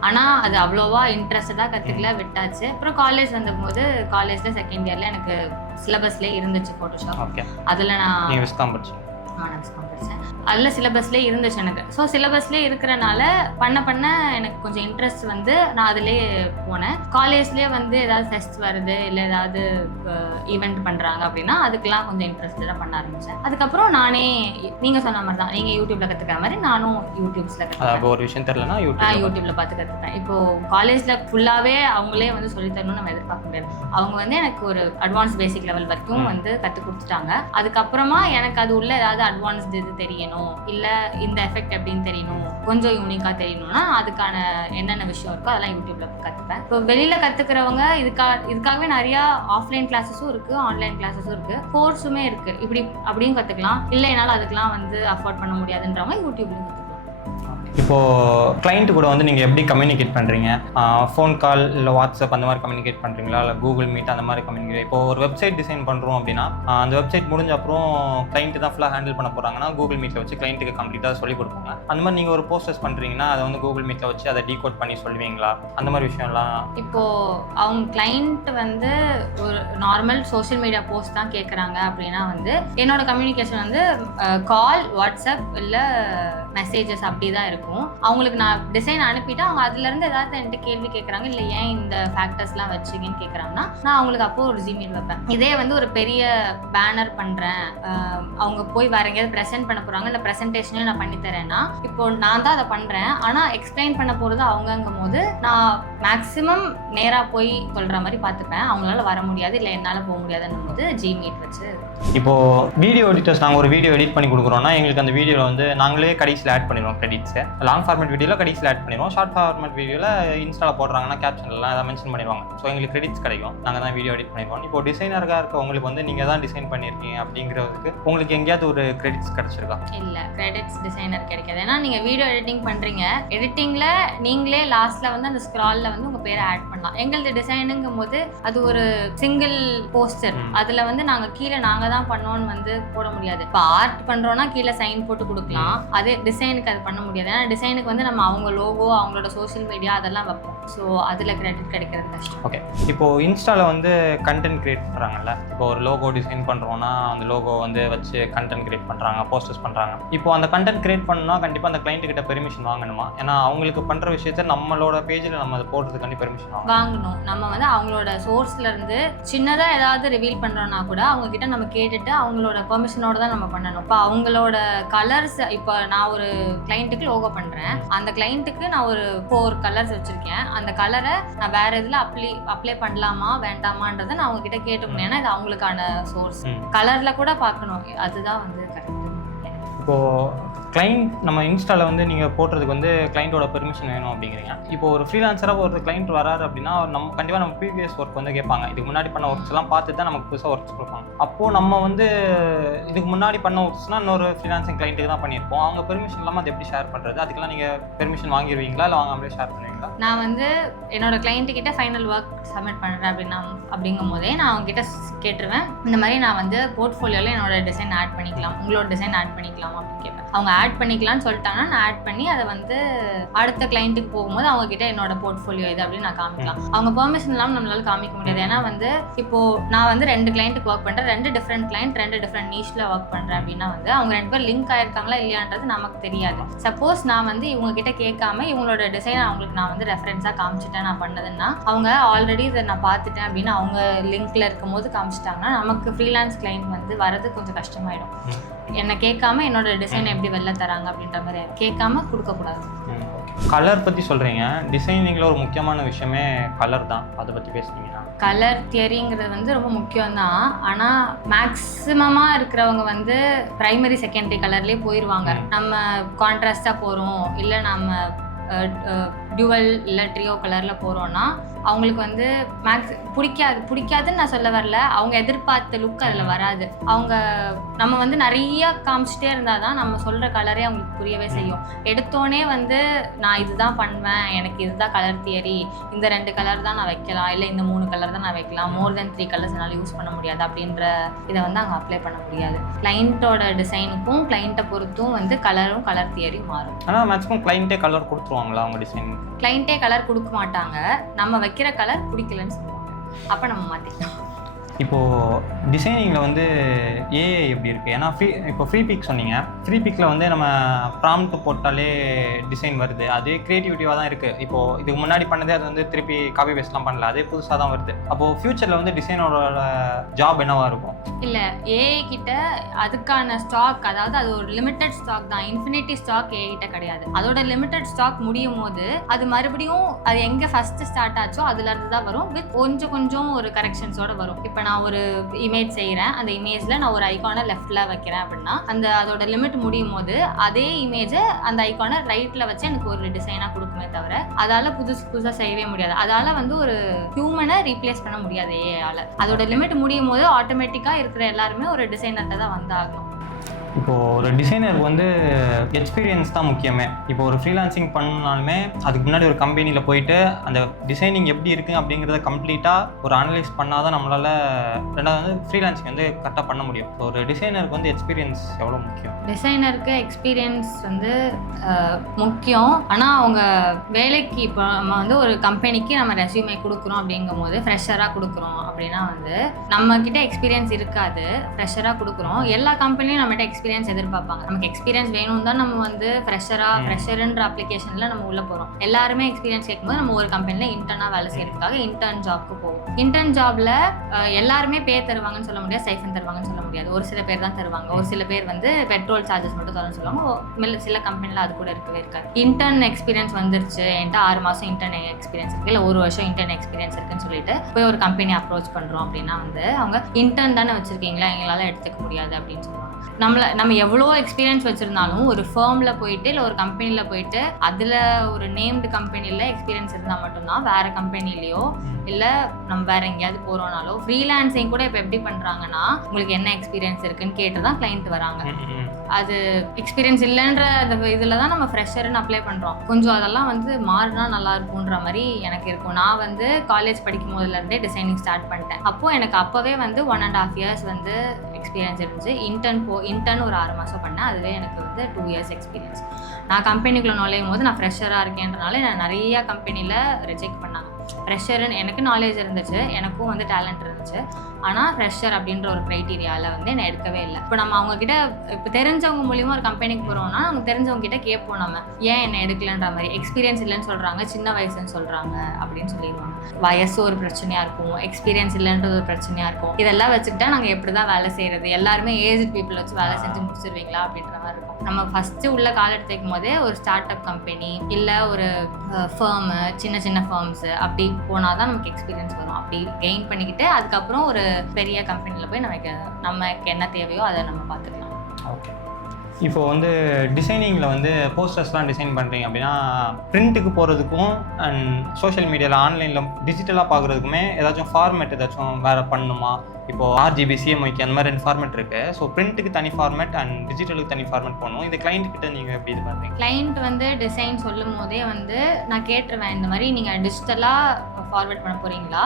ஆனால் அது அவ்வளோவா இன்ட்ரெஸ்டடாக கற்றுக்கல, விட்டாச்சு. அப்புறம் காலேஜ் வந்தபோது காலேஜில் செகண்ட் இயரில் எனக்கு சிலபஸ்லேயே இருந்துச்சு ஃபோட்டோஷாப். ஓகே, அதில் நான் விஸ்காம் படிச்சேன். அதில் சிலபஸ்லேயே இருந்துச்சு எனக்கு. ஸோ சிலபஸ்லேயே இருக்கிறனால பண்ண எனக்கு கொஞ்சம் இன்ட்ரெஸ்ட் வந்து நான் அதிலே போனேன். காலேஜ்லேயே வந்து ஏதாவது ஃபெஸ்ட் வருது இல்லை ஏதாவது ஈவெண்ட் பண்ணுறாங்க அப்படின்னா அதுக்கெலாம் கொஞ்சம் இன்ட்ரெஸ்டடாக பண்ண ஆரம்பித்தேன். அதுக்கப்புறம் நானே நீங்கள் சொன்ன மாதிரி தான், நீங்கள் யூடியூப்பில் கற்றுக்கிற மாதிரி நானும் யூடியூப்ஸில் கற்றுக்கிறேன். ஒரு விஷயம் தெரியலனா யூடியூப்பில் பார்த்து கற்றுப்பேன். இப்போது காலேஜில் ஃபுல்லாகவே அவங்களே வந்து சொல்லித்தரணும்னு நம்ம எதிர்பார்க்க முடியாது. அவங்க வந்து எனக்கு ஒரு அட்வான்ஸ் பேசிக் லெவல் வரைக்கும் வந்து கற்றுக் கொடுத்துட்டாங்க. அதுக்கப்புறமா எனக்கு அது உள்ள ஏதாவது அட்வான்ஸ்டு இது தெரியணும், இல்லை இந்த எஃபெக்ட் எப்படின்னு தெரியணும், கொஞ்சம் யூனிக்காக தெரியணும்னா அதுக்கான என்னென்ன விஷயம் இருக்கோ அதெல்லாம் யூடியூப்ல கற்றுப்பேன். இப்போ வெளியில் கற்றுக்கிறவங்க இதுக்காகவே நிறையா ஆஃப்லைன் கிளாஸஸும் இருக்குது, ஆன்லைன் கிளாஸஸும் இருக்குது, கோர்ஸுமே இருக்குது. இப்படி அப்படியும் கற்றுக்கலாம். இல்லை என்னால் அதுக்கெலாம் வந்து அஃபோர்ட் பண்ண முடியாதுன்றவங்க யூடியூப்லையும் கற்றுக்கலாம். இப்போது கிளைண்ட்டு கூட வந்து நீங்கள் எப்படி கம்யூனிகேட் பண்ணுறீங்க? ஃபோன் கால் இல்லை வாட்ஸ்அப் அந்த மாதிரி கம்யூனிகேட் பண்ணுறீங்களா, இல்லை கூகுள் மீட் அந்த மாதிரி கம்யூனிகேட்? இப்போ ஒரு வெப்சைட் டிசைன் பண்ணுறோம் அப்படின்னா அந்த வெப்சைட் முடிஞ்ச அப்புறம் கிளைண்ட்டு தான் ஃபுல்லாக ஹேண்டில் பண்ண போகிறாங்கன்னா கூகுள் மீட்டில் வச்சு கிளைண்ட்டுக்கு கம்ப்ளீட்டாக சொல்லி கொடுப்பாங்க. அந்த மாதிரி நீங்கள் ஒரு போஸ்டர்ஸ் பண்ணுறீங்கன்னா அதை வந்து கூகுள் மீட்டில் வச்சு அதை டீகோட் பண்ணி சொல்லுவீங்களா? அந்த மாதிரி விஷயம்லாம் இப்போது அவங்க கிளைண்ட் வந்து ஒரு நார்மல் சோஷியல் மீடியா போஸ்ட் தான் கேட்குறாங்க அப்படின்னா வந்து என்னோட கம்யூனிகேஷன் வந்து கால், வாட்ஸ்அப் இல்லை மெசேஜஸ் அப்படி தான் இருக்கும். அவங்களுக்கு நான் டிசைன் அனுப்பிட்டு அவங்க அதுலேருந்து ஏதாவது என்கிட்ட கேள்வி கேட்குறாங்க, இல்லை ஏன் இந்த ஃபேக்டர்ஸ்லாம் வச்சுக்கன்னு கேட்குறாங்கன்னா நான் அவங்களுக்கு அப்போ ஒரு ஜிமெயில் வைப்பேன். இதே வந்து ஒரு பெரிய பேனர் பண்ணுறேன், அவங்க போய் வேற எங்கேயாவது ப்ரெசென்ட் பண்ண போகிறாங்க, இல்லை ப்ரெசன்டேஷனே நான் பண்ணித்தரேன்னா இப்போ நான் தான் அதை பண்ணுறேன், ஆனால் எக்ஸ்பிளைன் பண்ண போகிறது அவங்கங்கும் போது நான் மேக்ஸிமம் நேராக போய் சொல்கிற மாதிரி பார்த்துப்பேன். அவங்களால வர முடியாது, இல்லை என்னால் போக முடியாதுன்னும் போது ஜிமீட் வச்சு. இப்போது வீடியோ எடிட்டர்ஸ் நாங்கள் ஒரு வீடியோ எடிட் பண்ணி கொடுக்குறோன்னா எங்களுக்கு அந்த வீடியோவில் வந்து நாங்களே கடைசியில் ஆட் பண்ணிடுவோம் கிரெடிட்ஸை. லாங் ஃபார்மேட் வீடியோவில் கடைசியில் ஆட் பண்ணிடுவோம். ஷார்ட் ஃபார்மேட் வீடியோவில் இன்ஸ்டாவில் போடுறாங்கன்னா கேப்ஷன்லாம் அதை மென்ஷன் பண்ணிடுவாங்க. ஸோ எங்களுக்கு கிரெடிட்ஸ் கிடைக்கும், நாங்கள் தான் வீடியோ எடிட் பண்ணிடுவோம். இப்போ டிசைனராக இருக்க உங்களுக்கு வந்து நீங்கள் தான் டிசைன் பண்ணியிருக்கீங்க அப்படிங்கிறதுக்கு உங்களுக்கு எங்கேயாவது ஒரு கிரெடிட்ஸ் கிடச்சிருக்கா? இல்லை, கிரெடிட்ஸ் டிசைனர் கிடைக்காது. ஏன்னா நீங்கள் வீடியோ எடிட்டிங் பண்ணுறீங்க, எடிட்டிங்கில் நீங்களே லாஸ்ட்டில் வந்து அந்த ஸ்க்ராலில் வந்து உங்கள் பேரை ஆட் பண்ணலாம். எங்களது டிசைனுங்கும் போது அது ஒரு சிங்கிள் போஸ்டர், அதில் வந்து நாங்கள் கீழே நாங்கள் தான் பண்ணோன்னு வந்து போட முடியாது. இப்போ ஆர்ட் பண்ணுறோன்னா கீழே சைன் போட்டு கொடுக்கலாம், அதே டிசைனுக்கு அது பண்ண முடியாது. ஏன்னா டிசைனுக்கு வந்து நம்ம அவங்க லோகோ, அவங்களோட சோஷியல் மீடியா அதெல்லாம் வைப்போம். ஸோ அதில் கிரெடிட் கிடைக்கிறது கஷ்டம். ஓகே, இப்போது இன்ஸ்டாவில் வந்து கண்டென்ட் கிரியேட் பண்ணுறாங்கல்ல, இப்போ ஒரு லோகோ டிசைன் பண்ணுறோன்னா அந்த லோகோ வந்து வச்சு கண்டென்ட் கிரியேட் பண்ணுறாங்க, போஸ்டர்ஸ் பண்ணுறாங்க. இப்போ அந்த கண்டென்ட் கிரியேட் பண்ணால் கண்டிப்பாக அந்த கிளைண்ட் கிட்ட பெர்மிஷன் வாங்கணுமா? ஏன்னா அவங்களுக்கு பண்ணுற விஷயத்த நம்மளோட பேஜில் நம்ம அதை போடுறதுக்காண்டி பெர்மிஷன் வாங்கணும். நம்ம வந்து அவங்களோட சோர்ஸ்லேருந்து சின்னதாக ஏதாவது ரிவீல் பண்ணுறோன்னா கூட அவங்க கிட்ட நம்ம கேட்டுட்டு அவங்களோட பெர்மிஷனோட தான் நம்ம பண்ணணும். இப்போ அவங்களோட கலர்ஸ், இப்போ நான் ஒரு கிளைண்ட்டுக்கு லோகோ பண்ணுறேன், அந்த கிளைண்ட்டுக்கு நான் ஒரு 4 கலர்ஸ் வச்சுருக்கேன். அந்த கலரை நான் வேறு இதில் அப்ளை பண்ணலாமா வேண்டாமான்றதை நான் அவங்ககிட்ட கேட்டுக்கணும். ஏன்னா இது அவங்களுக்கான சோர்ஸ். கலரில் கூட பார்க்கணும், அதுதான் வந்து கரெக்ட். இப்போது கிளைண்ட் நம்ம இன்ஸ்டாவில் வந்து நீங்கள் போடுறதுக்கு வந்து கிளைண்ட்டோட பெர்மிஷன் வேணும் அப்படிங்கிறீங்க. இப்போ ஒரு ஃப்ரீலான்சராக ஒரு கிளைண்ட் வராரு அப்படின்னா நம்ம கண்டிப்பாக நம்ம ப்ரீவியஸ் ஒர்க் வந்து கேட்பாங்க. இதுக்கு முன்னாடி பண்ண ஒர்க்ஸ் எல்லாம் பார்த்து தான் நமக்கு புதுசாக ஒர்க்ஸ் கொடுப்பாங்க. அப்போது நம்ம வந்து இதுக்கு முன்னாடி பண்ண ஒர்க்ஸ்னால் இன்னொரு ஃப்ரீலான்சிங் கிளைண்ட்டுக்கு தான் பண்ணியிருப்போம். அவங்க பெர்மிஷன் இல்லாமல் அதை எப்படி ஷேர் பண்ணுறது? அதுக்கெல்லாம் நீங்கள் பெர்மிஷன் வாங்கிடுவீங்களா, இல்லை வாங்காமலே ஷேர் பண்ணுவீங்களா? நான் வந்து என்னோட கிளைண்ட்டுக்கிட்ட ஃபைனல் ஒர்க் சப்மிட் பண்ணுறேன் அப்படிங்கும் போதே நான் அவங்ககிட்ட கேட்டுருவேன், இந்த மாதிரி நான் வந்து போர்ட்ஃபோலியோவில் என்னோட டிசைன் ஆட் பண்ணிக்கலாம், உங்களோட டிசைன் ஆட் பண்ணிக்கலாம் அப்படின்னு கேட்பேன். அவங்க ஆட் பண்ணிக்கலாம்னு சொல்லிட்டாங்கன்னா நான் ஆட் பண்ணி அதை வந்து அடுத்த கிளைண்ட்டுக்கு போகும்போது அவங்க கிட்ட என்னோட போர்ட்ஃபோலியோ இது அப்படின்னு நான் காமிக்கலாம். அவங்க பெர்மிஷன் இல்லாமல் நம்மளால காமிக்க முடியாது. ஏன்னா வந்து இப்போ நான் வந்து 2 கிளைண்ட்டுக்கு ஒர்க் பண்ணுறேன், 2 டிஃப்ரெண்ட் கிளைண்ட் 2 டிஃப்ரெண்ட் நீஷ்ல ஒர்க் பண்ணுறேன் அப்படின்னா வந்து அவங்க 2 பேர் லிங்க் ஆயிருக்காங்களா இல்லையான்றது நமக்கு தெரியாது. சப்போஸ் நான் வந்து இவங்க கிட்ட கேட்காம இவங்களோட டிசைன் அவங்களுக்கு நான் வந்து ரெஃபரன்ஸாக காமிச்சிட்டேன் நான் பண்ணதுன்னா, அவங்க ஆல்ரெடி இதை நான் பார்த்துட்டேன் அப்படின்னு அவங்க லிங்க்ல இருக்கும் போது காமிச்சிட்டாங்கன்னா நமக்கு ஃப்ரீலான்ஸ் கிளைண்ட் வந்து வரது கொஞ்சம் கஷ்டமாயிடும். என்னை கேட்காம என்னோட டிசைன் எப்படி வெளில தராங்க அப்படின்ற மாதிரி கேட்காம கொடுக்கக்கூடாது. கலர் பற்றி சொல்கிறீங்க, டிசைனிங்கில் ஒரு முக்கியமான விஷயமே கலர் தான், அதை பற்றி பேசுனீங்கன்னா? கலர் தியரிங்கிறது வந்து ரொம்ப முக்கியம்தான். ஆனால் மேக்ஸிமமாக இருக்கிறவங்க வந்து ப்ரைமரி செகண்டரி கலர்லேயே போயிடுவாங்க. நம்ம கான்ட்ராஸ்டாக போகிறோம், இல்லை நம்ம டியூவல் இல்லை ட்ரியோ கலரில் போகிறோன்னா அவங்களுக்கு வந்து பிடிக்காதுன்னு நான் சொல்ல வரல, அவங்க எதிர்பார்த்த லுக் அதில் வராது. அவங்க நம்ம வந்து நிறைய காமிச்சிட்டே இருந்தால் தான் நம்ம சொல்கிற கலரே அவங்களுக்கு புரியவே செய்யும். எடுத்தோடனே வந்து நான் இதுதான் பண்ணுவேன், எனக்கு இதுதான் கலர் தியரி, இந்த 2 கலர் தான் நான் வைக்கலாம், இல்லை இந்த 3 கலர் தான் நான் வைக்கலாம், மோர் தென் 3 கலர்ஸ் என்னால் யூஸ் பண்ண முடியாது அப்படின்ற இதை வந்து அங்கே அப்ளை பண்ண முடியாது. கிளைண்ட்டோட டிசைனுக்கும் கிளைண்ட்டை பொறுத்தும் வந்து கலரும் கலர் தியரியும் மாறும். ஆனால் மேக்ஸிமம் கிளைண்ட்டே கலர் கொடுத்துருவாங்களா அவங்க டிசைன்? கிளைண்ட்டே கலர் கொடுக்க மாட்டாங்க, நம்ம வைக்கிற கலர் பிடிக்கலன்னு சொல்லுவாங்க, அப்போ நம்ம மாற்றிக்கலாம். இப்போது டிசைனிங்கில் வந்து ஏஐ எப்படி இருக்குது? ஏன்னா இப்போ ஃப்ரீ பிக் சொன்னீங்க, ஃப்ரீ பிக்கில் வந்து நம்ம ப்ராம்ப்ட் போட்டாலே டிசைன் வருது, அதே க்ரியேட்டிவிட்டியாக தான் இருக்குது. இப்போது இதுக்கு முன்னாடி பண்ணதே அது வந்து திருப்பி காப்பி பேஸ்ட்லாம் பண்ணல, அதே புதுசாக தான் வருது. அப்போது ஃப்யூச்சரில் வந்து டிசைனோட ஜாப் என்னவாக இருக்கும்? இல்லை, ஏஐ கிட்ட அதுக்கான ஸ்டாக், அதாவது அது ஒரு லிமிட்டட் ஸ்டாக் தான், இன்ஃபினிட்டி ஸ்டாக் ஏஐ கிட்ட கிடையாது. அதோட லிமிட்டட் ஸ்டாக் முடியும் போது அது மறுபடியும் அது எங்கே ஃபஸ்ட்டு ஸ்டார்ட் ஆச்சோ அதுலேருந்து தான் வரும், வித் கொஞ்சம் ஒரு கரெக்ஷன்ஸோட வரும். இப்போ நான் ஒரு இமேஜ் செய்கிறேன், அந்த இமேஜில் நான் ஒரு ஐகானை லெஃப்டில் வைக்கிறேன் அப்படின்னா அதோட லிமிட் முடியும் போது அதே இமேஜை அந்த ஐகானை ரைட்டில் வச்சு எனக்கு ஒரு டிசைனாக கொடுக்குமே தவிர அதால் புதுசாக செய்யவே முடியாது. அதால் வந்து ஒரு ஹியூமனை ரீப்ளேஸ் பண்ண முடியாது ஏஐயால். அதோட லிமிட் முடியும் போது ஆட்டோமேட்டிக்காக இருக்கிற எல்லாருமே ஒரு டிசைனர்கிட்ட தான் வந்தாகணும். இப்போது ஒரு டிசைனருக்கு வந்து எக்ஸ்பீரியன்ஸ் தான் முக்கியமே. இப்போ ஒரு ஃப்ரீலான்சிங் பண்ணாலுமே அதுக்கு முன்னாடி ஒரு கம்பெனியில் போயிட்டு அந்த டிசைனிங் எப்படி இருக்குது அப்படிங்கிறத கம்ப்ளீட்டாக ஒரு அனலைஸ் பண்ணால் தான் நம்மளால் ரெண்டாவது வந்து ஃப்ரீலான்சிங் வந்து கரெக்டாக பண்ண முடியும். ஸோ ஒரு டிசைனருக்கு வந்து எக்ஸ்பீரியன்ஸ் எவ்வளோ முக்கியம்? டிசைனருக்கு எக்ஸ்பீரியன்ஸ் வந்து முக்கியம். ஆனால் அவங்க வேலைக்கு இப்போ நம்ம வந்து ஒரு கம்பெனிக்கு நம்ம ரெஸ்யூமே கொடுக்குறோம் அப்படிங்கும் போது ஃப்ரெஷராக கொடுக்குறோம் அப்படின்னா வந்து நம்மக்கிட்ட எக்ஸ்பீரியன்ஸ் இருக்காது, ஃப்ரெஷராக கொடுக்குறோம். எல்லா கம்பெனியும் நம்மகிட்ட எக்ஸ்பீரியன்ஸ் எதிர்பார்ப்பாங்க. நமக்கு எக்ஸ்பீரியன்ஸ் வேணும் தான் நம்ம வந்து ஃப்ரெஷர்ன்ற அப்ளிகேஷனில் நம்ம உள்ளே போகிறோம். எல்லாருமே எக்ஸ்பீரியன்ஸ் கேட்கும்போது நம்ம ஒரு கம்பெனியில் இன்டர்னாக வேலை செய்யறதுக்காக இன்டர்ன் ஜாப்க்கு போவோம். இன்டர்ன் ஜாப்ல எல்லாருமே பே தருவாங்கன்னு சொல்ல முடியாது, ஸ்டைஃபன் தருவாங்கன்னு சொல்ல முடியாது. ஒரு சில பேர் தான் தருவாங்க. ஒரு சில பேர் வந்து பெட்ரோல் சார்ஜஸ் மட்டும் தரணும்னு சொல்லுவாங்க. சில கம்பெனியில் அது கூட இருக்கவே இருக்காது. இன்டர்ன் எக்ஸ்பீரியன்ஸ் வந்துருச்சு, என்கிட்ட 6 மாதம் இன்டர்ன் எக்ஸ்பீரியன்ஸ் இருக்கு, இல்லை 1 வருஷம் இன்டர்ன் எக்ஸ்பீரியன்ஸ் இருக்குன்னு சொல்லிட்டு போய் ஒரு கம்பெனி அப்ரோச் பண்ணுறோம் அப்படின்னா வந்து அவங்க இன்டர்ன் தானே வச்சிருக்கீங்களா, எங்களால் எடுத்துக்க முடியாது அப்படின்னு சொல்லுவாங்க. நம்ம எவ்வளோ எக்ஸ்பீரியன்ஸ் வச்சிருந்தாலும் ஒரு ஃபர்மில் போயிட்டு இல்லை ஒரு கம்பெனியில் போயிட்டு அதில் ஒரு நேம்டு கம்பெனியில் எக்ஸ்பீரியன்ஸ் இருந்தால் மட்டும்தான் வேற கம்பெனிலேயோ இல்லை நம்ம வேற எங்கேயாவது போகிறோம்னாலோ ஃப்ரீலான்சிங் கூட இப்போ எப்படி பண்ணுறாங்கன்னா உங்களுக்கு என்ன எக்ஸ்பீரியன்ஸ் இருக்குன்னு கேட்டு தான் கிளைண்ட் வராங்க. அது எக்ஸ்பீரியன்ஸ் இல்லைன்ற அந்த இதில் தான் நம்ம ஃப்ரெஷர்னு அப்ளை பண்ணுறோம். கொஞ்சம் அதெல்லாம் வந்து மாறினா நல்லா இருக்கும்ன்ற மாதிரி எனக்கு இருக்கும். நான் வந்து காலேஜ் படிக்கும் போதுலேருந்தே டிசைனிங் ஸ்டார்ட் பண்ணிட்டேன். அப்போது எனக்கு அப்போவே வந்து 1.5 years வந்து எக்ஸ்பீரியன்ஸ் இருந்துச்சு. இன்டர்ன் ஒரு 6 மாதம் பண்ணேன். அதுவே எனக்கு வந்து 2 years எக்ஸ்பீரியன்ஸ். நான் கம்பெனிக்குள்ளே நுழையும் போது நான் ஃப்ரெஷராக இருக்கேன்றனால நான் நிறையா கம்பெனியில் ரிஜெக்ட் பண்ணாங்க. ஃப்ரெஷருன்னு எனக்கு நாலேஜ் இருந்துச்சு, எனக்கும் வந்து டேலண்ட் இருந்துச்சு. ஆனால் ஃப்ரெஷர் அப்படின்ற ஒரு க்ரைட்டீரியாவில் வந்து என்னை எடுக்கவே இல்லை. இப்போ நம்ம அவங்கக்கிட்ட இப்போ தெரிஞ்சவங்க மூலியமாக ஒரு கம்பெனிக்கு போகிறோம்னா அவங்க தெரிஞ்சவங்க கிட்ட கேட்போம், நம்ம ஏன் என்னை எடுக்கலன்ற மாதிரி. எக்ஸ்பீரியன்ஸ் இல்லைன்னு சொல்கிறாங்க, சின்ன வயசுன்னு சொல்கிறாங்க அப்படின்னு சொல்லிடுவாங்க. வயசு ஒரு பிரச்சனையாக இருக்கும், எக்ஸ்பீரியன்ஸ் இல்லைன்றது ஒரு பிரச்சனையாக இருக்கும். இதெல்லாம் வச்சுக்கிட்டா நாங்கள் எப்படி தான் வேலை செய்கிறது, எல்லாருமே ஏஜ் பீப்புள் வச்சு வேலை செஞ்சு முடிச்சிருவீங்களா அப்படின்ற மாதிரி இருக்கும். நம்ம ஃபஸ்ட்டு உள்ள கால் எடுத்துக்கும் போதே ஒரு ஸ்டார்ட் அப் கம்பெனி இல்லை ஒரு ஃபர்மு, சின்ன சின்ன ஃபர்ம்ஸு அப்படி போனால் தான் நமக்கு எக்ஸ்பீரியன்ஸ் வரும். அப்படி கெயின் பண்ணிக்கிட்டு அதுக்கப்புறம் ஒரு பெரிய கம்பெனியில் போய் நமக்கு என்ன தேவையோ அதை நம்ம பார்த்துக்கலாம். ஓகே, இப்போ வந்து டிசைனிங்கில் வந்து போஸ்டர்ஸ்லாம் டிசைன் பண்ணுறீங்க அப்படின்னா பிரிண்ட்டுக்கு போகிறதுக்கும் அண்ட் சோஷியல் மீடியாவில் ஆன்லைனில் டிஜிட்டலாக பார்க்குறதுக்குமே ஏதாச்சும் ஃபார்மேட் ஏதாச்சும் வேறு பண்ணணுமா? இப்போது RGB, CMYK அந்த மாதிரி 2 ஃபார்மேட் இருக்குது. ஸோ பிரிண்ட்டுக்கு தனி ஃபார்மேட் அண்ட் டிஜிட்டலுக்கு தனி ஃபார்மேட் பண்ணணும். இந்த கிளைண்ட் கிட்ட நீங்கள் எப்படி இது பண்ணுறீங்க? கிளைண்ட் வந்து டிசைன் சொல்லும் போதே வந்து நான் கேட்டுருவேன், இந்த மாதிரி நீங்கள் டிஜிட்டலாக ஃபார்வேர்ட் பண்ண போகிறீங்களா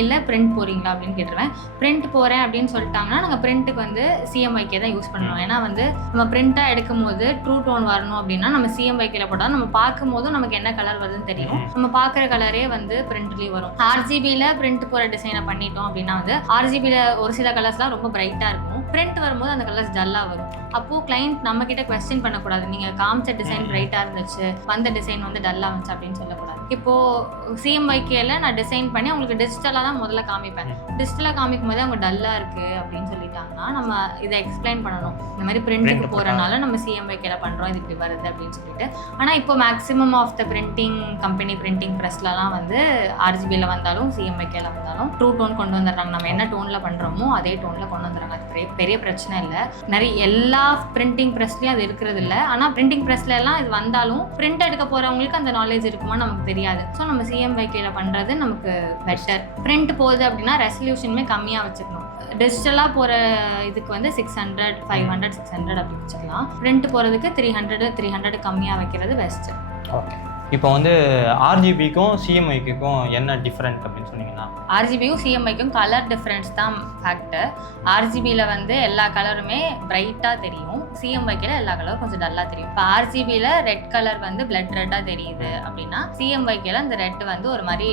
இல்லை பிரிண்ட் போகிறீங்களா அப்படின்னு கேட்டுருவேன். பிரிண்ட் போகிறேன் அப்படின்னு சொல்லிட்டாங்கன்னா நாங்கள் பிரிண்ட்டுக்கு வந்து CMYK தான் யூஸ் பண்ணணும். ஏன்னா வந்து நம்ம பிரிண்ட்டாக எடுக்கும் போது ட்ரூ டோன் வரணும் அப்படின்னா நம்ம CMYKல போட்டால் நம்ம பார்க்கும் போதும் நமக்கு என்ன கலர் வருதுன்னு தெரியும். நம்ம பார்க்குற கலரே வந்து பிரிண்ட்லேயும் வரும். RGBயில் பிரிண்ட் போகிற டிசைனை பண்ணிட்டோம் அப்படின்னா வந்து RGBயில் ஒரு சில கலர்ஸ்லாம் ரொம்ப பிரைட்டாக இருக்கும், பிரிண்ட் வரும்போது அந்த கலர்ஸ் டல்லாக வரும். அப்போது கிளைண்ட் நம்ம கிட்ட கொஸ்டின் பண்ணக்கூடாது, நீங்கள் காமிச்ச டிசைன் பிரைட்டாக இருந்துச்சு, வந்த டிசைன் வந்து டல்லாக வந்துச்சு அப்படின்னு சொல்லக்கூடாது. இப்போது CMYKல நான் டிசைன் பண்ணி உங்களுக்கு டிஜிட்டலாக தான் முதல்ல காமிப்பேன். டிஜிட்டலாக காமிக்கும் போதே அவங்க டல்லாக இருக்குது அப்படின்னு சொல்லிட்டாங்கன்னா நம்ம இதை எக்ஸ்பிளைன் பண்ணணும். இந்த மாதிரி பிரிண்ட்டுக்கு போகிறனால நம்ம CMYKல பண்ணுறோம், இது இப்படி வருது அப்படின்னு சொல்லிட்டு. ஆனால் இப்போ maximum of the printing company printing ப்ரெஸ்லலாம் வந்து RGBயில் வந்தாலும் CMYKல வந்தாலும் ட்ரூ டோன் கொண்டு வந்துடுறாங்க. நம்ம என்ன டோனில் பண்ணுறோமோ அதே டோனில் கொண்டு வந்துடுறாங்க. அது பெரிய பிரச்சனை இல்லை. நிறைய எல்லா பிரிண்டிங் ப்ரெஸ்லையும் அது இருக்கிறது இல்லை. ஆனால் பிரிண்டிங் ப்ரெஸ்ல எல்லாம் இது வந்தாலும் பிரிண்ட் எடுக்க போகிறவங்களுக்கு அந்த நாலேஜ் இருக்குமான்னு நமக்கு தெரியாது. ஸோ நம்ம CMYKல பண்ணுறது நமக்கு பெட்டர். பிரிண்ட் போகுது அப்படின்னா ரெசல்யூஷனுமே கம்மியாக வச்சுக்கணும். டிஜிட்டலாக போகிற இதுக்கு வந்து 600, 500, 600 அப்படி வச்சுக்கலாம். பிரிண்ட் போகிறதுக்கு 300 கம்மியாக வைக்கிறது பெஸ்ட்டு. ஓகே, இப்போ வந்து RGBக்கும் CMYKக்கும் என்ன டிஃப்ரெண்ட் அப்படின்னு சொன்னீங்கன்னா? RGBயும் CMYKக்கும் கலர் டிஃப்ரென்ஸ் தான் ஃபேக்டர். RGBயில் வந்து எல்லா கலருமே பிரைட்டாக தெரியும், CMYKல எல்லா கலரும் கொஞ்சம் டல்லாக தெரியும். இப்போ RGBயில் ரெட் கலர் வந்து பிளட் ரெட்டாக தெரியுது அப்படின்னா CMYKல அந்த ரெட் வந்து ஒரு மாதிரி